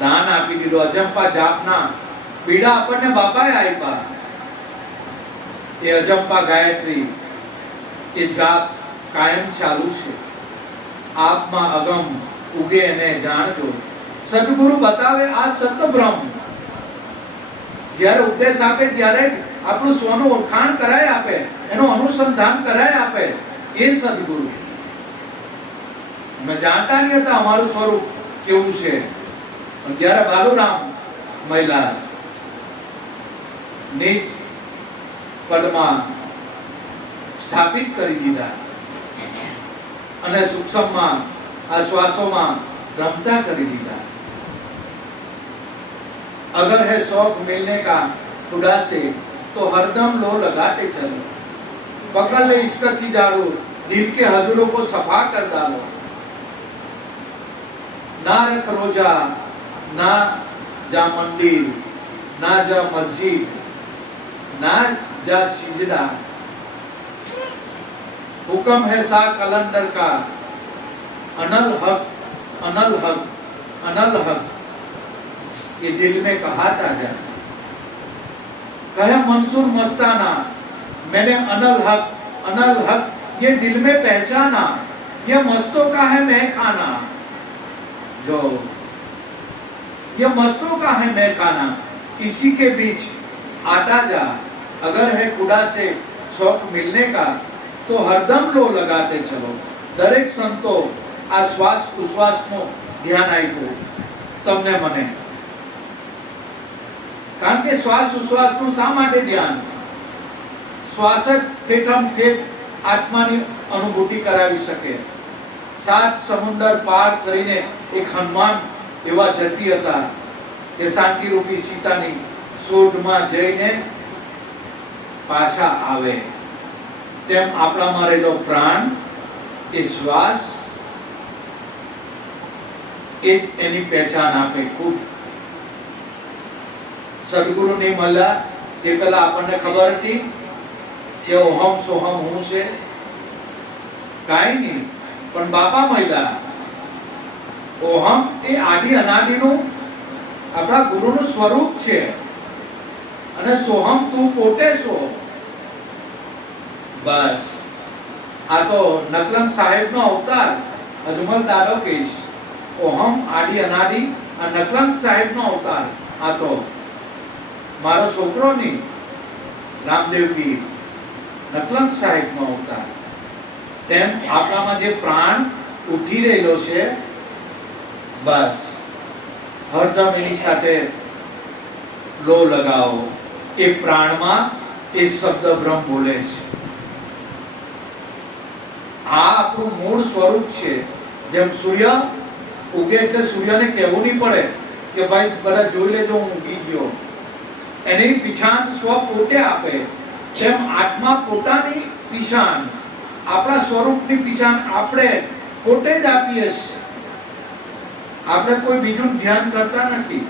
દાન આપી દીધું. અજંપા જાપના પીડા આપણને બાપાએ આપ્યા. એ અજંપા ગાયત્રી એ જાપ કાયમ ચાલુ છે. આપમાં અગમ ઉગે એને જાણજો. સદગુરુ બતાવે આ સતબ્રહ્મ. જ્યારે ઉપદેશ આપે ત્યારે આપણું સ્વનું ઓળખાણ કરાય આપે, એનું અનુસંધાન કરાય આપે. એ સદગુરુ. અમે જાણતા નહીં હતા અમારું સ્વરૂપ કેવું છે. પણ જ્યારે બાલુરામ મહિલા નીચ પદમાં સ્થાપિત કરી દીધા અને સૂક્ષ્મમાં આ શ્વાસોમાં રમતા કરી દીધા. अगर है शौक मिलने का खुदा से तो हरदम लो लगाते चलो. पकड़ ले इश्क की दारू, दिल के हजरों को सफा कर डालो. ना रख रोजा, ना जा मंदिर, ना जा मस्जिद, ना जा सिजदा. हुक्म है सा कलंदर का, अनल हक, अनल हक, अनल हक. ये दिल में कहाता जा. कहे मंसूर मस्ताना, मैंने अनल हक ये दिल में पहचाना. ये मस्तों का है मैं खाना. जो ये मस्तों का है मैं खाना, इसी के बीच आता जा, अगर है खुदा से शौक मिलने का तो हरदम लो लगाते चलो। दरेक संतो आ श्वास उश्वासનો ધ્યાન આપ્યું તમને મને, કારણ કે શ્વાસ ઉશ્વાસનું શા માટે ધ્યાન? શ્વાસ જ ઠેઠમ ઠેઠ આત્માની અનુભૂતિ કરાવી શકે। 7 સમુદ્ર પાર કરીને એક હનુમાન એવા જતી હતા કે શાંતિરૂપી સીતાની શોધમાં જઈને પાછા આવે। તેમ આપણામાં રહેલો પ્રાણ, એ શ્વાસ, એ એની પહેચાન આપે। ખૂબ સદગુરુની મળ્યા તે પેલા આપણને ખબર હતી કે ઓહમ સોહમ હું છે? કાંઈ નહીં, પણ બાપા મળ્યા। ઓહમ એ આદિ અનાદિનું આપણા ગુરુનું સ્વરૂપ છે, અને સોહમ તું પોતે છો। બસ આ તો નકલંગ સાહેબનો અવતાર અજમલ દાદો કહીશ। ઓહમ આદિ અનાદિ આ નકલંગ સાહેબનો અવતાર। આ તો મારો છોકરો નહીં, રામદેવગીર નકલંગ સાહેબનો અવતાર। તેમ આપણામાં જે પ્રાણ ઉઠી રહેલો છે, બસ હરદમ એની સાથે લો લગાવો। એ પ્રાણમાં એ શબ્દ બ્રહ્મ બોલે છે। આ આપણું મૂળ સ્વરૂપ છે। જેમ સૂર્ય ઉગે એટલે સૂર્યને કહેવું નહીં પડે કે ભાઈ બધા જોઈ લેજો હું ઉગી ગયો, એની પીછાણ સ્વ પોતે આપે। તેમ આત્મા પોતાની પીછાણ, આપણા સ્વરૂપની પીછાણ આપણે પોતે જ આપીએ છીએ। આપણે કોઈ બીજું ધ્યાન કરતા નથી,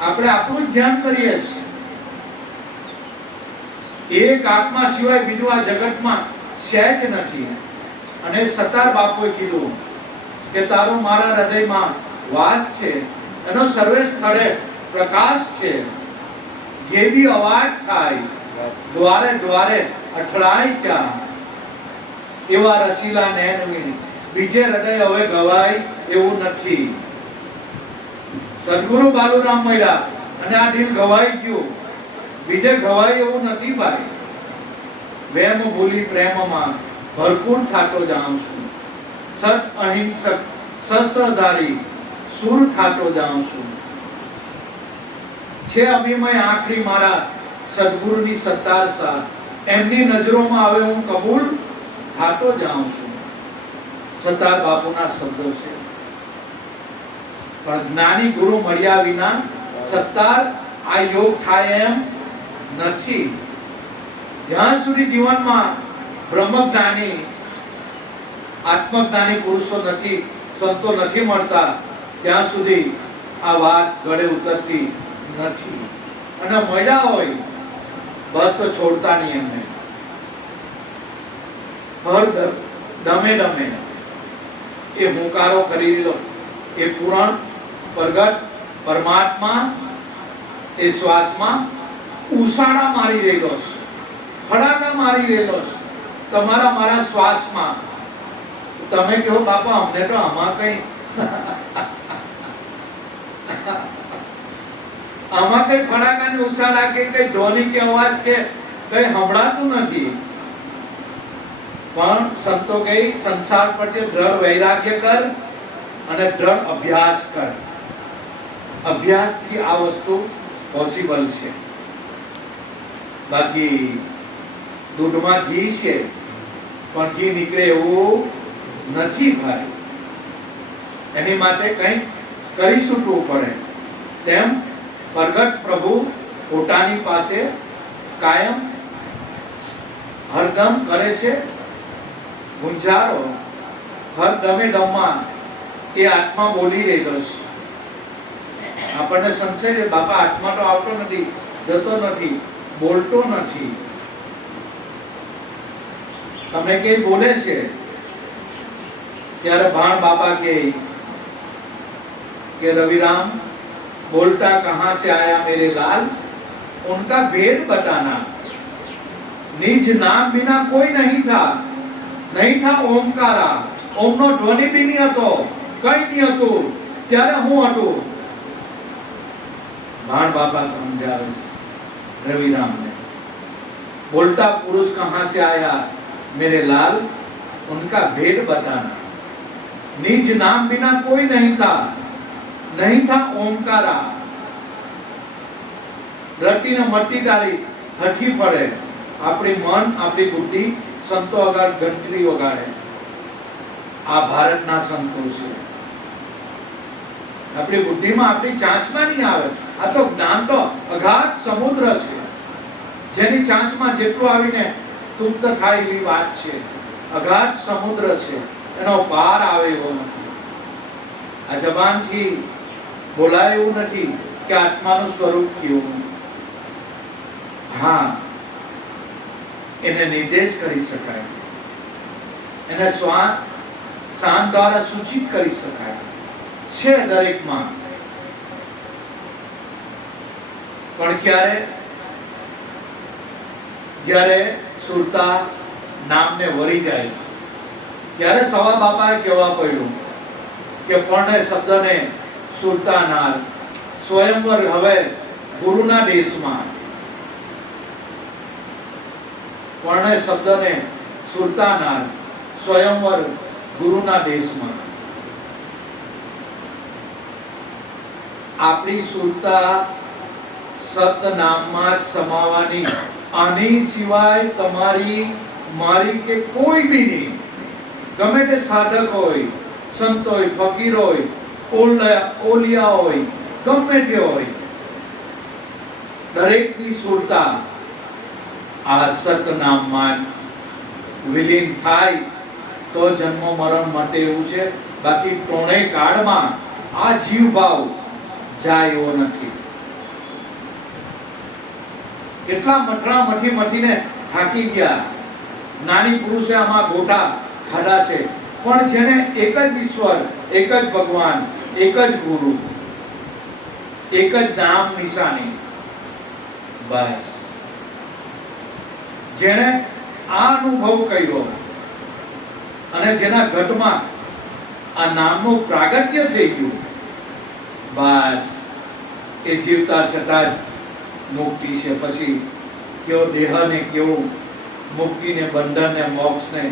આપણે આપણું જ ધ્યાન કરીએ છીએ। એક આત્મા સિવાય બીજું આ જગતમાં સહેજ નથી। અને સતાર બાપુએ કીધું કે તારો મારા હૃદયમાં વાસ છે, એનો સર્વે સ્થળે પ્રકાશ છે। જે બી અવાજ થાય દ્વારે દ્વારે અથડાય ક્યાં, એવા રસીલા નૈનવીણ બીજે હૃદય હવે ગવાય એવું નથી। સદગુરુ બાલુરામ મળ્યા અને આ દિલ ગવાઈ ગયું, બીજે ગવાય એવું નથી ભાઈ। વેમ ભૂલી પ્રેમમાં ભરપૂર થાતો જાઉં છું, સત અહિંસક શસ્ત્રધારી સુર થાતો જાઉં છું। છે અભિમય આખરી મારા સદગુરુની સત્તાર સાથ, એમની નજરોમાં હવે હું કબૂલ થાતો જાઉં છું। સત્તાર બાપુના શબ્દો છે। પણ જ્ઞાની ગુરુ મળ્યા વિના સત્તાર આ યોગ થાય એમ નથી। જ્યાં સુધી જીવનમાં બ્રહ્મજ્ઞાની આત્મજ્ઞાની પુરુષો નથી, સંતો નથી મળતા, ત્યાં સુધી આ વાત ગળે ઉતરતી નથી। અને મળ્યા હોય બસ તો છોડતા નહીં એમને। હર દમે દમે એ હુંકારો કરી લો, એ પૂરણ પ્રગટ પરમાત્મા એ શ્વાસમાં ઉસાડા મારી રહેલો છે, ફડાકા મારી રહેલો છે તમારા મારા શ્વાસમાં। તમે કહો બાપા અમને તો આમાં કઈ આમાં કઈ ફડાકાની ઉસાડા કે કઈ ધ્વનિ કે અવાજ કે કઈ સંભળાતું નથી। પણ સંતો કહે સંસાર પ્રત્યે દ્રઢ વૈરાગ્ય કર અને દ્રઢ અભ્યાસ કર। અભ્યાસથી આ વસ્તુ પોસિબલ છે। બાકી દૂધમાં ઘી છે પણ ઘી નીકળે એવું નથી ભાઈ। એની માટે કંઈ કરી છૂટવું પડે। તેમ પ્રગટ પ્રભુ પોતાની પાસે કાયમ હરદમ કરે છે ગુંજારો। હર દમે દમમાં એ આત્મા બોલી રહેલો છે। આપણને સંશય છે બાપા આત્મા તો આવતો નથી, જતો નથી, બોલતો નથી। તમે કે બોલે છે ત્યારે ભાણ બાપા કે रविराम बोलता कहां से आया मेरे लाल, उनका भेद बताना। निज नाम बिना कोई नहीं था ओमकारा। ओमनो ध्वनि भी नहीं હતો, કઈ નહીં હતું, ત્યારે હું હતું। भाण बाबा समझावे रविराम ने, बोलता पुरुष कहाँ से आया मेरे लाल, उनका भेद बताना। निज नाम बिना कोई नहीं था ओमकारा। रटी ने मट्टी तारी हठी पड़े, अपनी मन अपनी बुद्धि संतो अगर घंटरी वगाड़े। आ भारत ना संतो छे, अपनी बुद्धि में अपनी चांच में नहीं आवे। आ तो ज्ञान तो अगाध समुद्र छे, जेनी चांच में जेटલું આવીને તૃપ્ત થાય એવી વાત છે। અગાધ સમુદ્ર છે, એનો પાર આવે એવો નથી। આ જબાનથી બોલાય એવું નથી કે આત્માનું સ્વરૂપ કેવું। હા, એને નિર્દેશ કરી શકાય, એને શાન દ્વારા સૂચિત કરી શકાય છે દરેકમાં। પણ ક્યારે જ્યારે સુરતા નામને વરી જાય ત્યારે સવા બાપાએ કહેવા પડ્યું કે પણ શબ્દને સુરતા નાર સ્વયંવર હવે ગુરુના દેશમાં। પણ શબ્દને સુરતા નાર સ્વયંવર ગુરુના દેશમાં। આપણી સુરતા સતનામમાં જ સમાવાની, આની સિવાય તમારી મારી કે કોઈ બી નહીં। ગમે તે સાધક હોય, સંત હોય, ફકીર હોય, ઓલિયા હોય, ગમે તે હોય, દરેકની સુરતા આ સતનામમાં વિલીન થાય તો જન્મ મરણ માટે એવું છે। બાકી ત્રણેય કાળમાં આ જીવ ભાવ જાય એવો નથી। કેટલા મઠડા મઠીને થાકી ગયા, નાની પુરુષે આમાં ગોટા ખાધા છે, પણ જેને એક જ ઈશ્વર, એક જ ભગવાન, એક જ ગુરુ, એક જ નામ નિશાની, બસ જેને આ અનુભવ કર્યો અને જેના ઘટમાં આ નામનું પ્રાગટ્ય થઈ ગયું, બસ એ જીવતા છતાં મુક્તિ છે। પછી કેવો દેહને, કેવું મુક્તિને, બંધનને, મોક્ષને,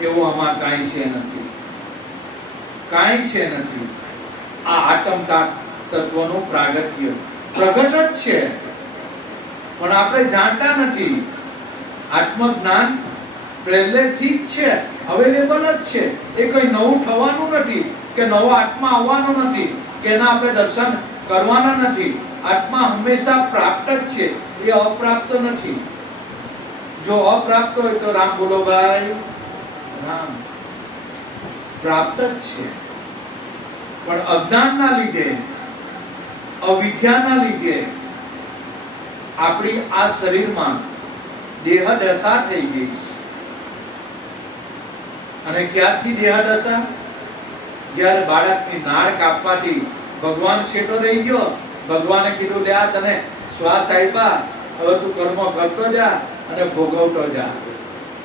એવું આમાં કાંઈ છે નથી, કાંઈ છે નથી। આ આટમ તત્વનું પ્રાગટ્ય પ્રગટ જ છે, પણ આપણે જાણતા નથી। આત્મજ્ઞાન પહેલેથી જ છે, અવેલેબલ જ છે। એ કંઈ નવું થવાનું નથી કે નવો આત્મા આવવાનો નથી કે એના આપણે દર્શન કરવાના નથી। આત્મા હંમેશા પ્રાપ્ત જ છે, એ અપ્રાપ્ત નથી। જો અપ્રાપ્ત હોય તો રામ બોલો ભાઈ, રામ પ્રાપ્ત જ છે, પણ અજ્ઞાનના લીધે, અવિદ્યાના લીધે આપણી આ શરીરમાં દેહ દશા થઈ ગઈ છે। અને ક્યારથી દેહ દશા? જ્યારે બાળકની નાળ કાપવાથી ભગવાન શેઠો રહી ગયો। ભગવાને કીધું લે આ તને શ્વાસ આપ્યા, હવે તું કર્મ કરતો જા અને ભોગવતો જા,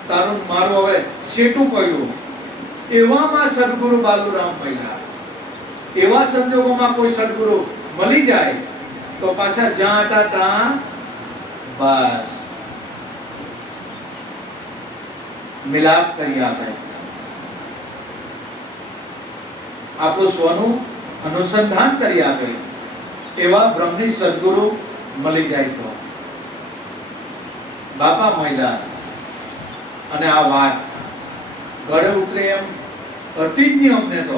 તારું મારું હવે શેઠું પડ્યું। એવામાં સદગુરુ બાલુરામ મળ્યા। એવા સંજોગોમાં કોઈ સદગુરુ મળી જાય તો પાછા જ્યાં હતા ત્યાં બસ મિલાપ કરી આપે। આપણું સ્વનું અનુસંધાન કરી આપે એવા બ્રહ્મની સદગુરુ મળી જાય તો બાપા મળ્યા। અને આ વાત ગળે ઉતરે એમ અતિ જ નહીં અમને તો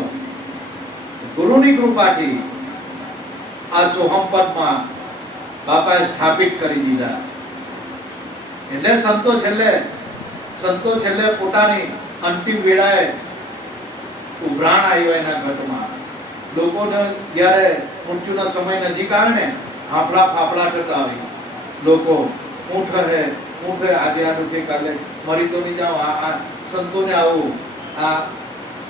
ગુરુની કૃપાથી આ સોહમ પદમાં બાપાએ સ્થાપિત કરી દીધા। એટલે સંતો છેલ્લે પોતાની અંતિમ વેળાએ ઉભરાણ આવ્યો એના ઘટમાં। લોકોને જ્યારે મૃત્યુનો સમય નજીક આવે ને, હાફડા ફાફડા થતા હોય લોકો, ઊંઠ હે આજે આ દુખે કાલે મરી તો નહીં જાઓ। આ સંતોને આવું, આ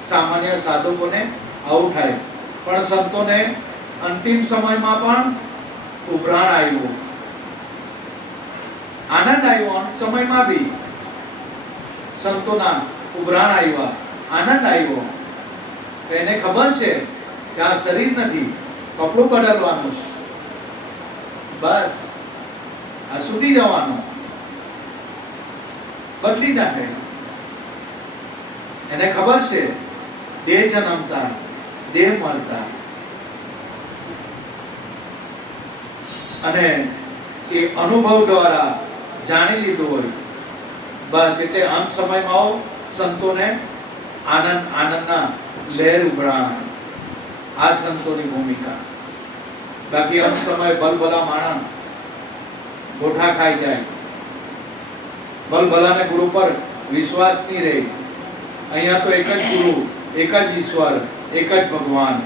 સામાન્ય સાધકોને આવું થાય, પણ સંતોને અંતિમ સમયમાં પણ ઉભરાણ આવ્યું, આનંદ આવ્યો। અંત સમયમાં બી સંતોના ઉભરાણ આવ્યા, આનંદ આવ્યો। એને ખબર છે કે આ શરીર નથી, કપડું બદલવાનું છે, બસ આ છૂટી જવાનો, બદલી નાખે. એને ખબર છે દેહ જન્મતા દેહ મળતા, અને એ અનુભવ દ્વારા જાણી લીધું હોય. બસ એટલે અંત સમયમાં સંતોને આનંદ આનંદના લહેર ઉભરાણા. આ સંતોની ભૂમિકા. બાકી અંત સમય ભલભલા માણસ ગોઠા ખાઈ જાય, ભલભલાને ગુરુ પર વિશ્વાસ નહીં રહે. અહીંયા તો એક જ ગુરુ, એક જ ઈશ્વર, એક જ ભગવાન.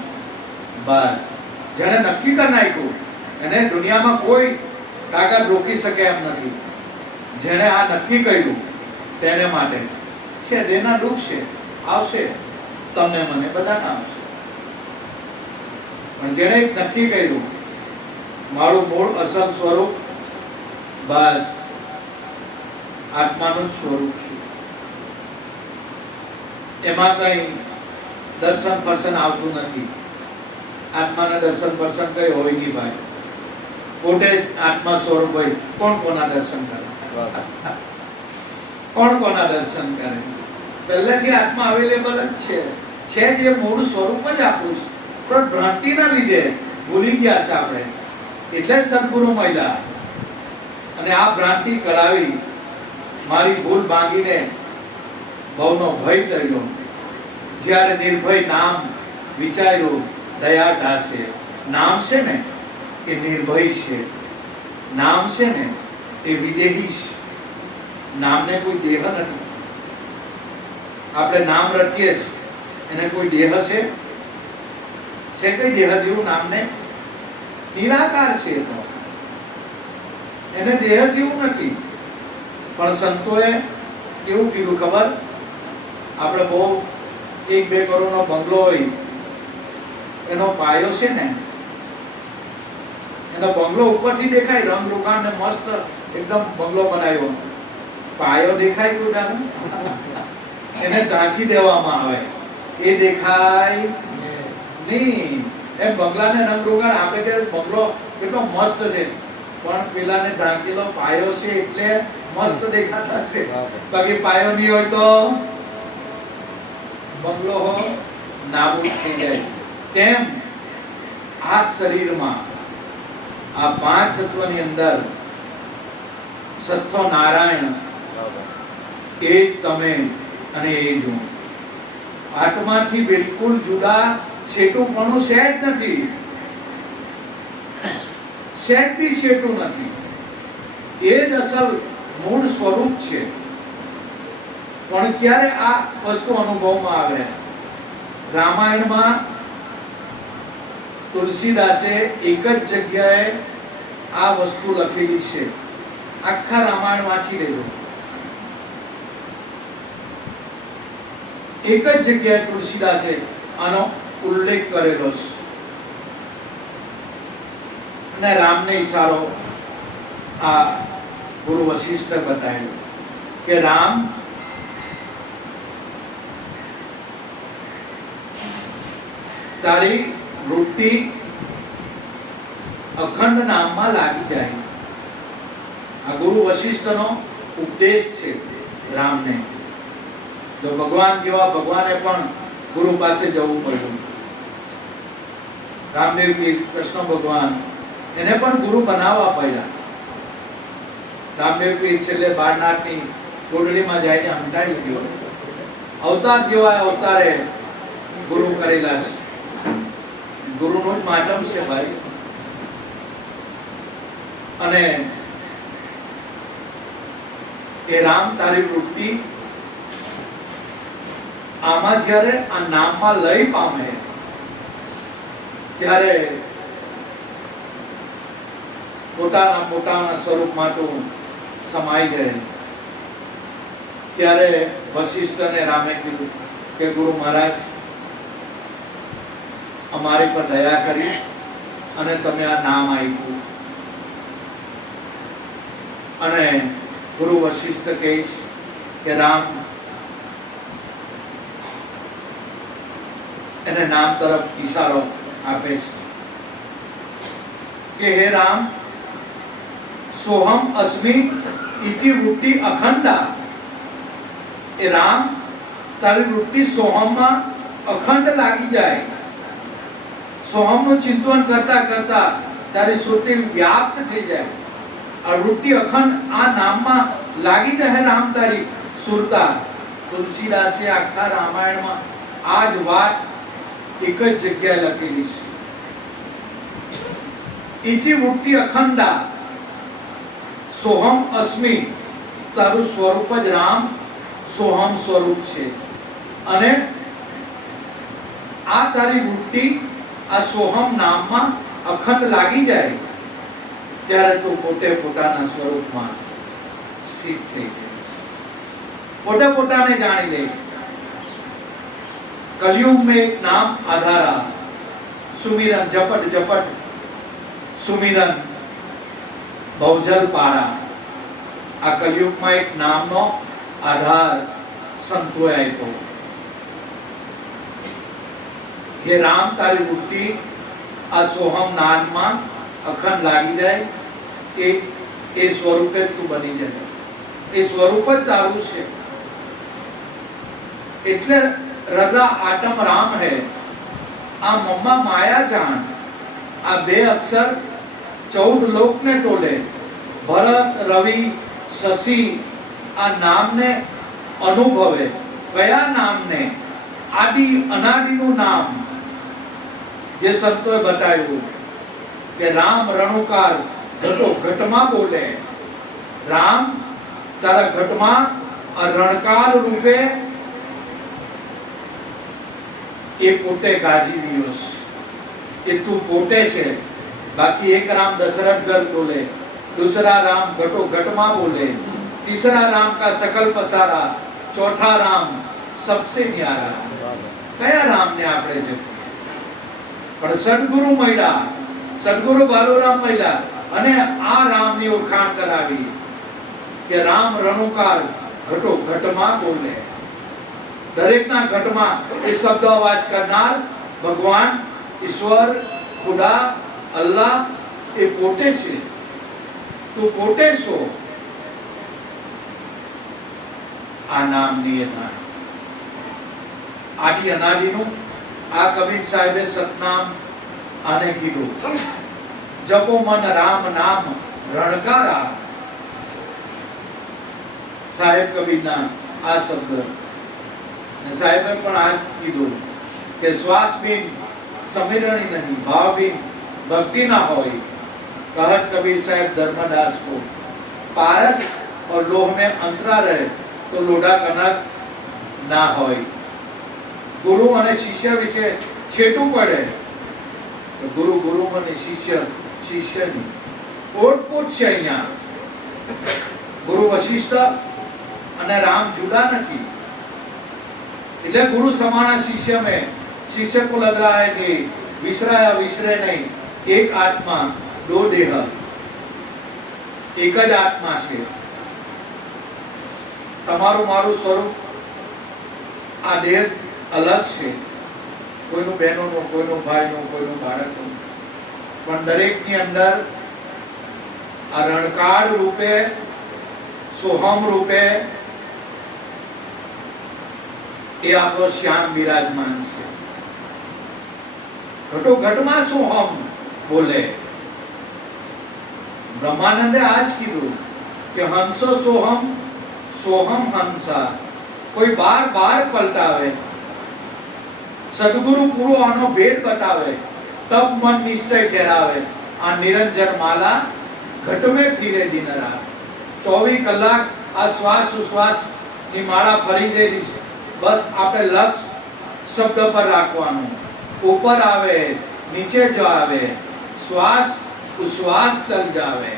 બસ જેને નક્કી કરી નાખ્યું એને દુનિયામાં કોઈ તાકાત રોકી શકે એમ નથી. જેને આ નક્કી કર્યું તેને માટે છે. દેના દુઃખ છે, આવશે, તમને મને બધાને આવશે. પણ જેને નક્કી કર્યું મારું મૂળ અસલ સ્વરૂપ બસ આત્માનું સ્વરૂપ છે, એમાં કઈ દર્શન પર્શન આવતું નથી. આત્માના દર્શન પર્શન કઈ હોય નહીં ભાઈ. પોતે આત્મા સ્વરૂપ હોય, કોણ કોના દર્શન કરે? કોણ કોના દર્શન કરે? પહેલેથી આત્મા અવેલેબલ જ છે જે મૂળ સ્વરૂપ જ આપણું છે. પણ ભ્રાંતિના લીધે ભૂલી ગયા છે આપણે, એટલે સદગુરુ મળ્યા અને આ ભ્રાંતિ કરાવી. મારી ભૂલ ભાંગીને ભવનો ભય ટળ્યો. જ્યારે નિર્ભય નામ વિચાર્યું, દયા ઢાસે. નામ છે ને એ નિર્ભય છે, નામ છે ને એ વિદેહી છે. નામને કોઈ દેહ નથી. આપણે નામ રટીએ છીએ, એને કોઈ દેહ છે? કઈ દેહ જેવું નામને? નિરાકાર છે, તો એને દેહ જેવું નથી. પણ સંતોએ કેવું કીધું ખબર? આપણે બહુ 1-2 કરોડનો બંગલો હોય, એનો પાયો છે ને, એનો બંગલો ઉપરથી દેખાય, રંગ રોગાન ને મસ્ત એકદમ બંગલો બનાવ્યો, પાયો દેખાય કોઈ? એને ઢાંકી દેવામાં આવે, એ દેખાય નહીં. એમ બંગલાને રંગ રોગાન આપે કે બંગલો કેટલો મસ્ત છે, પણ પેલાને ઢાંકેલો પાયો છે એટલે મસ્ત દેખાતા છે. બાકી પાયો નહીં હોય તો બંગલો નાબૂદ થઈ જાય. તેમ આ શરીરમાં આ 5 તત્વની અંદર સત્તો નારાયણ એ તમે અને એ જ હું. આત્માથી બિલકુલ જુદા શેટુપણું સહેજ નથી, સહેજ બી શેટું નથી. એ જ અસલ મૂળ સ્વરૂપ છે. પણ ક્યારે આ વસ્તુ અનુભવમાં આવે? રામાયણમાં તુલસીદાસે એક જ જગ્યાએ આ વસ્તુ લખેલી છે. આખા રામાયણ વાંચી લેજો, એક જ જગ્યાએ તુલસીદાસે આનો ઉલ્લેખ કરેલો છે. અને રામને ઈશારો આ ગુરુ વશિષ્ઠ બતાવ્યો કે રામ તારી વૃત્તિ અખંડ નામમાં લાગી જાય. આ ગુરુ વશિષ્ઠનો ઉપદેશ છે રામને. જો ભગવાન જેવા ભગવાને પણ ગુરુ પાસે જવું પડ્યું. રામદેવજી કૃષ્ણ ભગવાન એને પણ ગુરુ બનાવવા પડ્યા. રામદેવજી છેલ્લે બારનાથની કોટડીમાં જઈને હંતાઈ ગયો. અવતાર જેવા અવતારે ગુરુ કરેલા છે. ગુરુનું જ માધ્યમ છે ભાઈ. અને એ રામ તારી વૃત્તિ આમાં જ્યારે આ નામમાં લય પામે ત્યારે પોતાના સ્વરૂપમાં તું સમાઈ જાય. ત્યારે વશિષ્ઠને રામે કીધું કે ગુરુ મહારાજ અમારી પર દયા કરી અને તમે આ નામ આપ્યું. અને ગુરુ વશિષ્ઠ કહે કે રામ એને નામ તરફ ઈશારો આપે છે કે હે રામ સોહમ અસ્મિ ઇતિ વૃત્તિ અખંડા. એ રામ તારી વૃત્તિ સોહમમાં અખંડ લાગી જાય. સોહમનું ચિંતન કરતા કરતા તારી સુરતી વ્યાપ્ત થઈ જાય. આ વૃત્તિ અખંડ આ નામમાં લાગી જાય. રામ તારી સુરતા. તુલસીદાસે આખા રામાયણમાં આ જ વાત એક જ જગ્યાએ લખેલી છે. ઇતિ વૃત્તિ અખંડા સોહમ અસ્મિ. તારું સ્વરૂપ જ રામ સોહમ સ્વરૂપ છે. અને આ તારી વૃત્તિ આ સોહમ નામમાં અખંડ લાગી જાય ત્યારે તું પોતે પોતાના સ્વરૂપમાં સ્થિત થઈ જાય. પોતે પોતાને જાણી લે. कलयुग में एक नाम आधारा सुमिरन जपट जपट सुमिरन बहुजल पारा. आ कलयुग में एक नाम नो आधार संतोए आप्यो. हे राम तारी वृत्ति आ सोहम नाम में अखंड लागी जाए ए स्वरूपे तू बनी जाए. ए स्वरूप ज तारू छे. એટલે रगा आटम राम है. आ मम्मा माया जान. आ बे अक्षर 14 लोक ने टोले. भरत रवि शशि आ नाम ने अनुभवे. कया नाम ने? आदि अनादि नु नाम जे संतोए बताव्યું કે રામ રણુકાર ઘટો ઘટમાં બોલે. રામ તારા ઘટમાં આ રણકાર રૂપે એ પોતે ગાજી दियो कि तू पोते से. बाकी एक राम दशरथ घर बोले, दूसरा राम घटो घटमा बोले, तीसरा राम का सकल पसारा, चौथा राम सबसे न्यारा. कया राम ने आपणे जो पण सद्गुरु मळ्या, सद्गुरु बालोराम मळ्या અને આ રામની ઓળખાણ કરાવી કે રામ રણુકાર ઘટો ઘટમાં બોલે. દરેકના ઘટમાં એ શબ્દ અવાજ કરનાર ભગવાન ઈશ્વર ખુદા અલ્લાહ એ પોતે છે. તું પોતે છો. આ નામની આદિ અનાદિનું આ કબીર સાહેબે સતનામ આને કીધું. જપો મન રામ નામ રણકારા. સાહેબ કબીરના આ શબ્દ साहेब पण आज कीधु के श्वास बिन समिरणी नहीं, भाव बिन भक्ति ना होई. कहत कबीर साहेब धर्मदास को पारस और लोह में अंतरा रहे तो लोढ़ा कनक ना होई. गुरु અને શિષ્ય વિશે છેટું પડે તો ગુરુ ગુરુ અને શિષ્ય શિષ્યની ઓટપોટ છે. અહીંયા ગુરુ વશિષ્ઠ અને રામ જુદા નથી. એટલે गुरु समाना शिष्य में शिष्य को लग रहा है कि विसराया विसरे नहीं. एक आत्मा दो देह, एक ज आत्मा છે. તમારું મારું સ્વરૂપ આ દેહ અલગ છે. કોઈનું બહેનોનું, કોઈનું ભાઈનું, કોઈનું બાળકનું, પણ દરેકની અંદર આ રણકાળ રૂપે સોહમ રૂપે એ આપણો શ્યામ બિરાજમાન છે. ઘટો ઘટમાં સોહમ બોલે. બ્રહ્માનંદે આજ કીધું કે હંસો સોહમ સોહમ હંસા. કોઈ બાર બાર પલટાવે. સદગુરુ પૂરો આનો ભેદ બતાવે. તબ મન નિશ્ચય ઠેરાવે. આ નિરંજન માલા ઘટ में ફીરે દિન રાત. 24 કલાક આ શ્વાસ ઉશ્વાસ ની માળા ફરી દેલી છે. बस आपे लक्ष्य शब्द पर राखवानो. ऊपर आवे नीचे जावे, श्वास उश्वास चल जावे.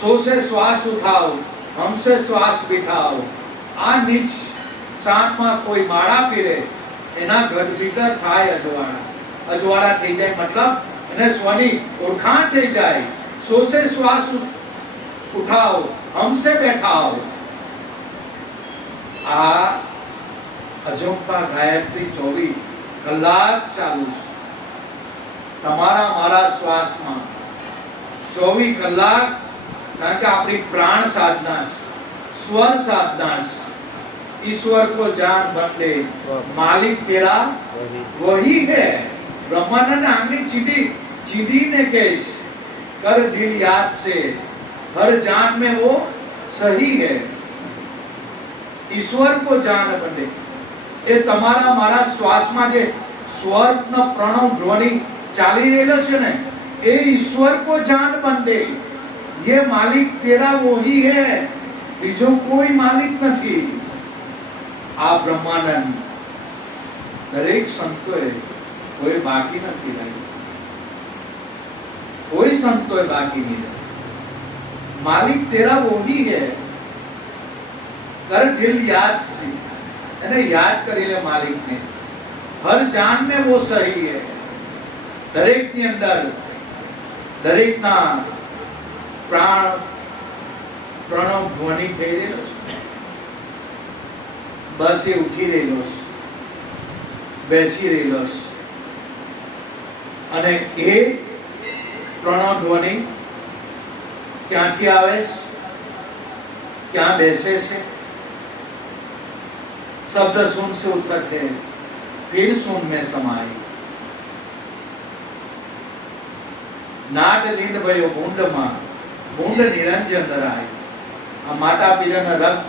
सो से श्वास उठाओ, हमसे श्वास बिठाओ. आ नीच सांप में कोई माड़ा पीरे एना घट भीतर थाय अजवाड़ा. अजवाड़ा थई जाए मतलब एने स्वनी ओळखाण थई जाए. सो से श्वास उठाओ, हमसे बैठाओ. आ अजंपा गायत्री 24 કલાક ચાલુ છે. તમારા મારા શ્વાસમાં 24 કલાક, કારણ કે આપણી प्राण साधना, स्वर साधना, ईश्वर को जान बंदे मालिक तेरा वही है। ब्रह्मानंद आंगली चीडी ने केश कर दिल याद से हर जान में वो सही है। ईश्वर को जान बंदे એ તમારા મારા શ્વાસમાં જે સ્વરનો પ્રણવ ધ્વનિ ચાલી રહેલો છે ને, એ ઈશ્વર को जान बंदे, ये मालिक तेरा वही है, બીજો કોઈ માલિક નથી। આ બ્રહ્માનંદ દરેક સંતોએ કોઈ બાકી નથી રહ્યું, કોઈ સંતોએ બાકી નહીં રહ્યું। मालिक तेरा वही है, कर दिल याद से, એને યાદ કરી લે માલિક ને। હર જાન में वो सही है, દરેક ની અંદર દરેક ના પ્રાણ પ્રણવ ધ્વનિ થઈ રહેલો છે। બસ એ ઉઠી રહેલો છે, બેસી રહેલો છે, અને એ પ્રણવ ધ્વનિ ક્યાંથી આવે છે, ક્યાં બેસે છે? शब्द सुन से उतरते फिर सुन में समाई। नाट लींड भयो बूंद मां बूंद निरंजन राय। आ माता पिताना रक्त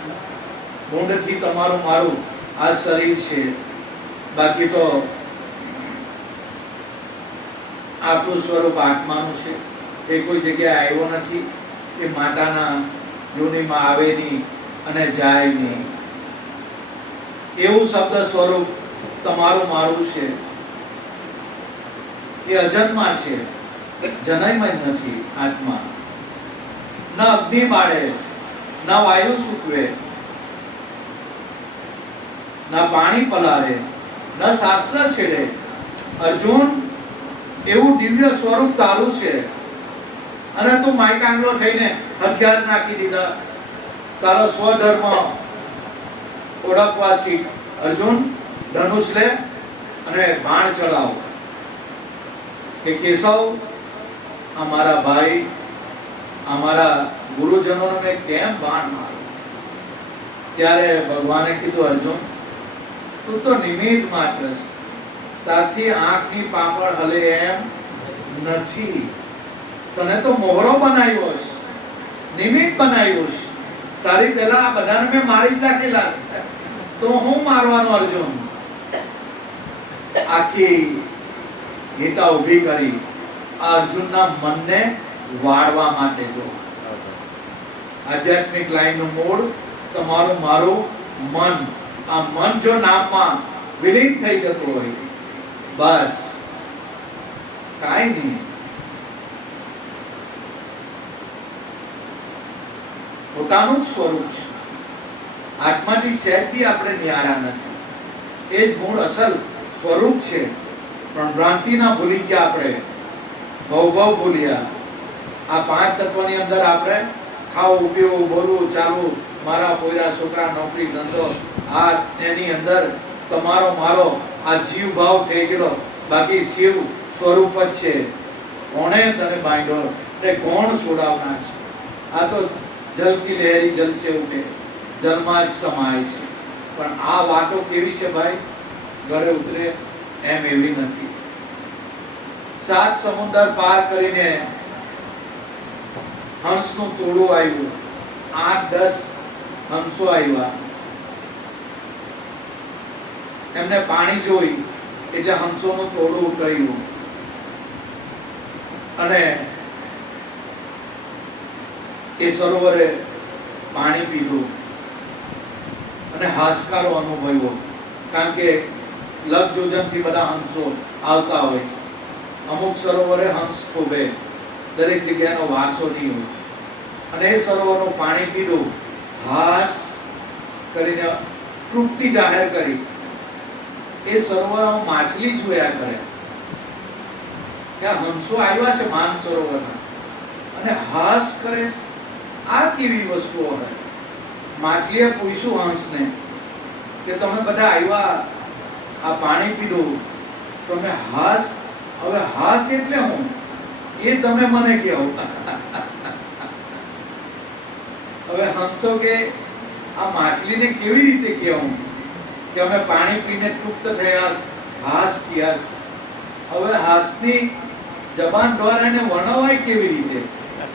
बूंद थी तमारू मारू आ शरीर छे, बाकी तो આપણું સ્વરૂપ આત્માનું છે। એ કોઈ જગ્યાએ આવ્યો નથી, એ માતાના યોનિમાં આવે નહીં અને જાય નહીં। એવું શબ્દ સ્વરૂપ તમારું મારું છે, એ અજન્મા છે, જન્મ જ નથી આત્મા। ન અગ્નિ બાળે, ન વાયુ સૂકવે, ન પાણી પલાળે, ન શાસ્ત્ર છેડે। અર્જુન, એવું દિવ્ય સ્વરૂપ તારું છે, અને તું માયકાંગલો થઈને હથિયાર નાખી દીધા। તારો સ્વધર્મ ઓળખવા શીખ। અર્જુન, ધનુષ લે અને બાણ ચડાવ કે કેશવ, અમારા ભાઈ, અમારા ગુરુજનોને કેમ બાણ મારો? ત્યારે ભગવાને કીધું, અર્જુન, તું તો નિમિત્ત માત્ર છે, તારથી આંખની પાપડ હલે એમ નથી। તને તો મોહરો બનાવ્યો છે, નિમિત્ત બનાવ્યો છે। તારી પહેલા આ બધાને મેં મારી જ નાખેલા છે, તો હું મારવાનો? અર્જુન આખી ગીતા ઊભી કરી આ અર્જુનના મનને વાળવા માટે। જો આધ્યાત્મિક લાઈનનું મૂળ તમારું મારું મન। આ મન જો નામમાં વિલીન થઈ જતું હોય, બસ કાંઈ નહીં। પોતાનું જ સ્વરૂપ છે, આત્માથી સહેજ બી આપણે ન્યારા નથી। એ જ મૂળ અસલ સ્વરૂપ છે, પણ ભ્રાંતિના ભૂલી ગયા આપણે, ભવ ભૂલ્યા। આ પાંચ તત્વની અંદર આપણે ખાવું, પીવું, બોલવું, ચાલવું, મારા પોયરા છોકરા, નોકરી, ધંધો, આ એની અંદર તમારો મારો આ જીવ ભાવ થઈ ગયો। બાકી શિવ સ્વરૂપ જ છે। કોણે તને બાંધ્યો તે કોણ છોડાવનાર છે? આ તો જલ કી લહેરી જલ સે ઉઠે, જલમાં જ સમાય છે। પણ આ વાતો કેવી છે ભાઈ? ગળે ઉતરે એમ એવી નથી। 7 સમુદ્ર પાર કરીને હંસનું ટોળું આવ્યું, 8-10 હંસો આવ્યા। એમને પાણી જોઈ એટલે હંસોનું ટોળું ઉતર્યું અને એ સરોવરે પાણી પીધું અને હાશકારો અનુભવ્યો। કારણ કે લગ જોજનથી બધા હંસો આવતા હોય। અમુક સરોવરે હંસ શોભે, દરેક જગ્યાનો વાસો નહીં હોય। અને એ સરોવરનું પાણી પીધું, હાશ કરીને તૃપ્તિ જાહેર કરી। એ સરોવરમાં માછલી જોયા કરે, ત્યાં હંસો આવ્યા છે માન સરોવરના, અને હાશ કરે। આ કેવી વસ્તુઓ હોય? માછલીએ પૂછ્યું હંસને કે તમે બધા આવ્યા, આ પાણી પીધું, તમે હાશ, હવે હાશ એટલે હું? એ તમે મને કહો। હવે હંસો કે આ માછલીને કેવી રીતે કહેવું કે અમે પાણી પીને તૃપ્ત થયા, હાસ થયા. હવે હાસની જબાન દ્વારા એને વર્ણવાય કેવી રીતે?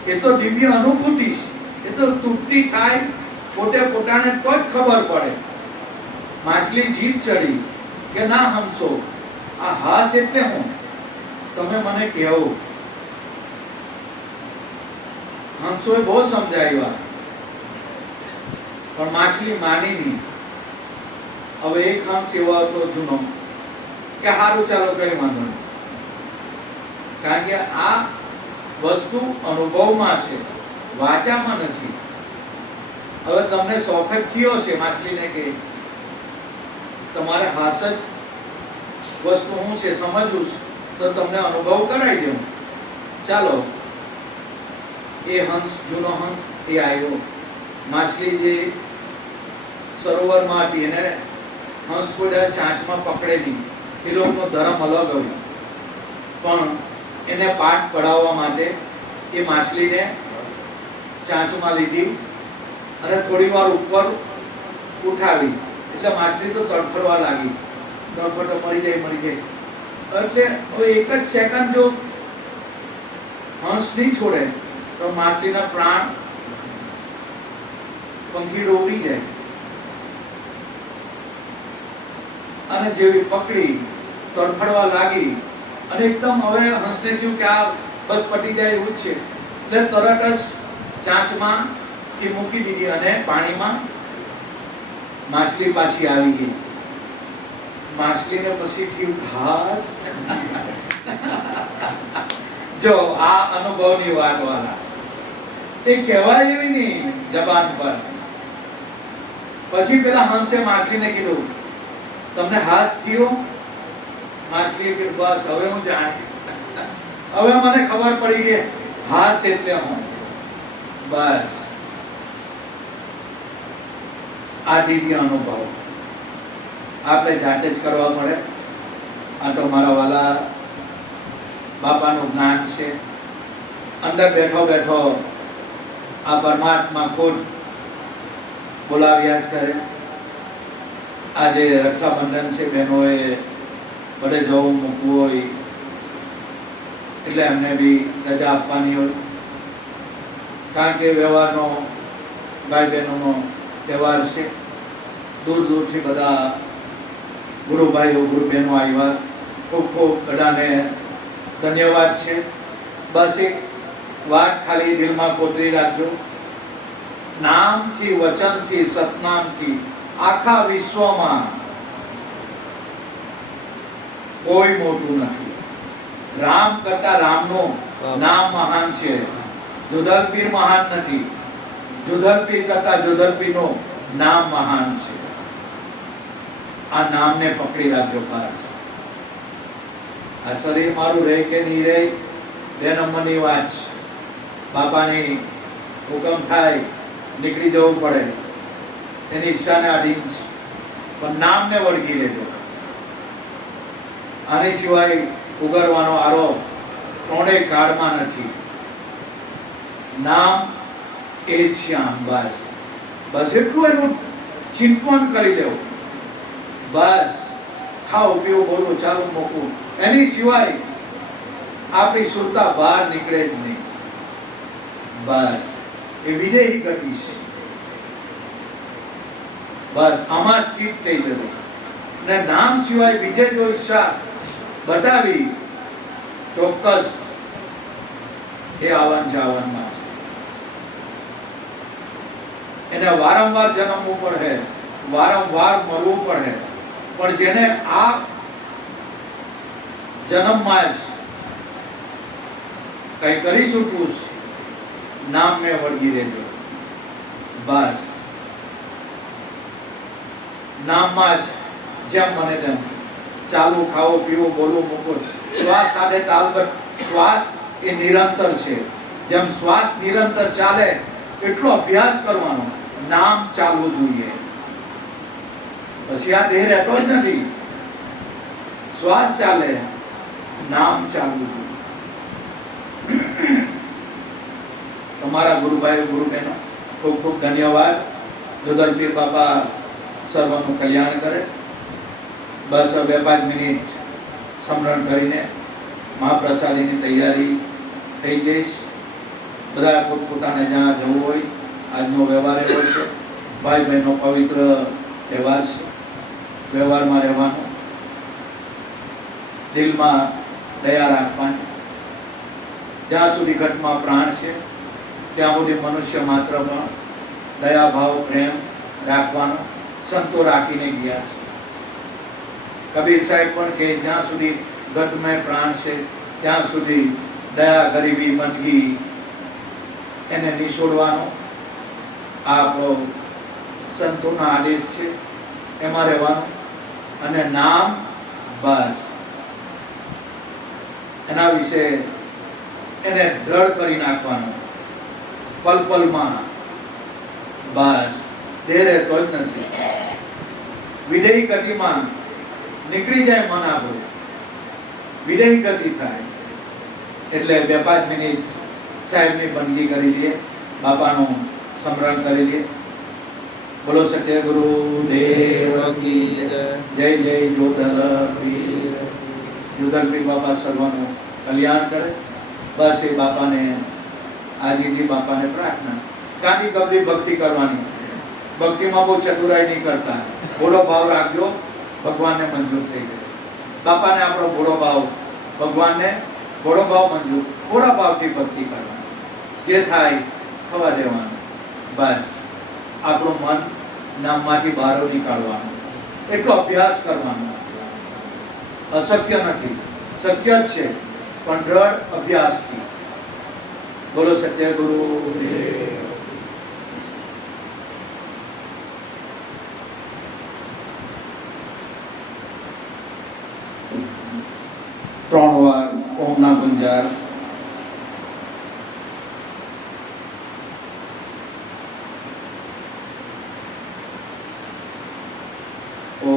એ તો દિવ્ય અનુભૂતિ છે. એ તો તૃપ્તિ થાય પોતે પોતાને તો જ ખબર પડે. માછલી જીભ ચડી કે ના હંસો, આ હાસ એટલે હું? તમે મને કહો. હંસોએ બહુ સમજાવ્યા પણ માછલી માની નહીં. હવે એક હંસ એવો હતો જૂનો કે હારું ચાલો કઈ વાંધો નહીં, કારણ કે આ વસ્તુ અનુભવમાં છે, વાચામાં નથી. હવે તમને શોખ જ થયો છે માછલીને કે તમારે હાસ જ વસ્તુ શું છે સમજવું તો તમને અનુભવ કરાવી દઉં. ચાલો એ હંસ, જૂનો હંસ એ આવ્યો. માછલી જે સરોવરમાં હતી એને હંસ કોઈ ચાંચમાં પકડે નહીં. એ લોકોનો ધર્મ અલગ હતો. પણ એને પાઠ પડાવવા માટે એ માછલીને ચાંચમાં લીધી અને થોડી વાર ઉપર ઉઠાવી. એટલે માછલી તો તડફડવા લાગી. તડફડ મરી જાય. એટલે હવે એક જ સેકન્ડ જો હંસ નહીં છોડે તો માછલીના પ્રાણ પંખીડો ઉડી જાય. અને જેવી પકડી તડફડવા લાગી અને એકદમ હવે હંસને થયું કે આ બસ પટી જાય એવું જ છે. એટલે તરત જ ચાંચમાં થી મૂકી દીધી અને પાણીમાં માછલી પાછી આવી ગઈ. માછલીને પછી થયું હાસ. જો આ અનુભવની વાત વાળા, એ કહેવાય એવી નહીં જબાન પર. પછી પેલા હંસે માછલીને કીધું તમને હાસ થયો? માછલીએ કીધું બસ હવે હું જાણી, હવે મને ખબર પડી ગઈ હાસ એટલે હું. બસ આ દિવ્ય અનુભવ આપણે જાતે જ કરવા પડે. આ તો મારા વાલા બાપાનું જ્ઞાન છે. અંદર બેઠો બેઠો આ પરમાત્મા ખુદ બોલાવ્યા જ કરે. આજે રક્ષાબંધન છે, બહેનોએ બધે જવું મૂકવું હોય એટલે એમને બી રજા આપવાની હોય. કારણ કે વ્યવહારનો ભાઈ બહેનોનો તહેવાર છે. દૂર દૂરથી બધા ગુરુભાઈઓ ગુરુ બહેનો આવ્યા. ખૂબ ખૂબ બધાને ધન્યવાદ છે. બસ એક વાત ખાલી દિલમાં કોતરી રાખજો. નામથી, વચનથી, સતનામથી આખા વિશ્વમાં કોઈ મોટું નથી. રામ કરતા રામનું નામ મહાન છે. જુદલપીર મહાન નથી. જુદલપીર કરતા જુદલપીરનું નામ મહાન છે. આ નામને પકડી રાખજો ખાસ. આ શરીર મારું રહે કે નહીં રહે બે નંબરની વાત છે. બાપાની હુકમ થાય નીકળી જવું પડે, એની ઈચ્છાને આધીન છે. પણ નામને વળગી રહેજો. આની સિવાય ઉગરવાનો આરો ત્રણેય કાળમાં નથી. નામ એ જ શ્યામ. બસ બસ એટલું એનું ચિંતન કરી લેવું. બસ ખાઓ પીવું બોલવું ચાલુ મૂકવું, એની સિવાય આપણી સુરતા બહાર નીકળે જ નહીં. બસ એ વિદેહી ગતિ છે. બસ આમાં સ્થિત થઈ જવું. ને નામ સિવાય બીજે જો ઈચ્છા બતાવી ચોક્કસ એ આવન જાવનમાં છે. એને વારંવાર જન્મવું પડે, વારંવાર મરવું પડે. પણ જેને આ જન્મમાં જ કઈ કરી શકું, નામને વળગી રહેજો. બસ નામમાં જ જેમ મને તેમ ચાલુ, ખાવું પીવું બોલવું મૂકવું. શ્વાસ સાથે તાલબદ્ધ. શ્વાસ એ નિરંતર છે. જેમ શ્વાસ નિરંતર ચાલે એટલો અભ્યાસ કરવાનો. નામ ચાલવું જોઈએ. પછી આ દેહ રહેતો જ નથી. શ્વાસ ચાલે, નામ ચાલવું જોઈએ. તમારા ગુરુભાઈ ગુરુ બહેનો ખૂબ ખૂબ ધન્યવાદ. દુધલપીર બાપા સર્વનું કલ્યાણ કરે. બસ હવે 5 મિનિટ સમરણ કરીને મહાપ્રસાદીની તૈયારી થઈ ગઈશ. બધા પોતપોતાને જ્યાં જવું હોય, આજનો વ્યવહાર એવો છે, ભાઈ બહેનનો પવિત્ર તહેવાર છે. વ્યવહારમાં રહેવાનું, દિલમાં દયા રાખવાની. જ્યાં સુધી ઘટમાં પ્રાણ છે ત્યાં સુધી મનુષ્ય માત્રમાં દયા ભાવ પ્રેમ રાખવાનો સંતો રાખીને ગયા છે. કબીર સાહેબ પણ કે જ્યાં સુધી ઘટમાં પ્રાણ છે ત્યાં સુધી દયા ગરીબી બંદગી એને નિછોડવાનો આ આપણો સંતોના આદેશ છે. એમાં રહેવાનું અને નામ બસ એના વિશે એને દ્રઢ કરી નાખવાનું. પલ પલમાં બસ દેહ રહેતો જ નથી. વિદેહી ગતિમાં નીકળી જાય મન આપણું, વિદેહી ગતિ થાય. એટલે 2-5 મિનિટ સાહેબની બંદગી કરી લઈએ, બાપાનું સ્મરણ કરી લઈએ. બોલો સત્ય ગુરુ દેવ કી જય. જય જોધલપીર. જોધલપીર બાપા સર્વનું કલ્યાણ કરે. બસ એ બાપાને આજીજી બાપાને પ્રાર્થના. કાંડી કબલી ભક્તિ કરવાની. ભક્તિમાં બહુ ચતુરાઈ નહીં કરતા. ભોળો ભાવ રાખજો, ભગવાનને મંજૂર થઈ જાય. બાપાને આપણો ભોળો ભાવ, ભગવાનને ભોળો ભાવ મંજૂર. ભોળા ભાવથી ભક્તિ કરવાની. જે થાય થવા દેવાનું. બસ આપણું મન નામમાંથી બહાર નીકાળવાનું. એટલો અભ્યાસ કરવાનો. અશક્ય નથી, શક્ય જ છે, પણ દ્રઢ અભ્યાસથી. બોલો સત્ય ગુરુ દેવ. ત્રણ વાર ઓમના ગુંજાર. ઓ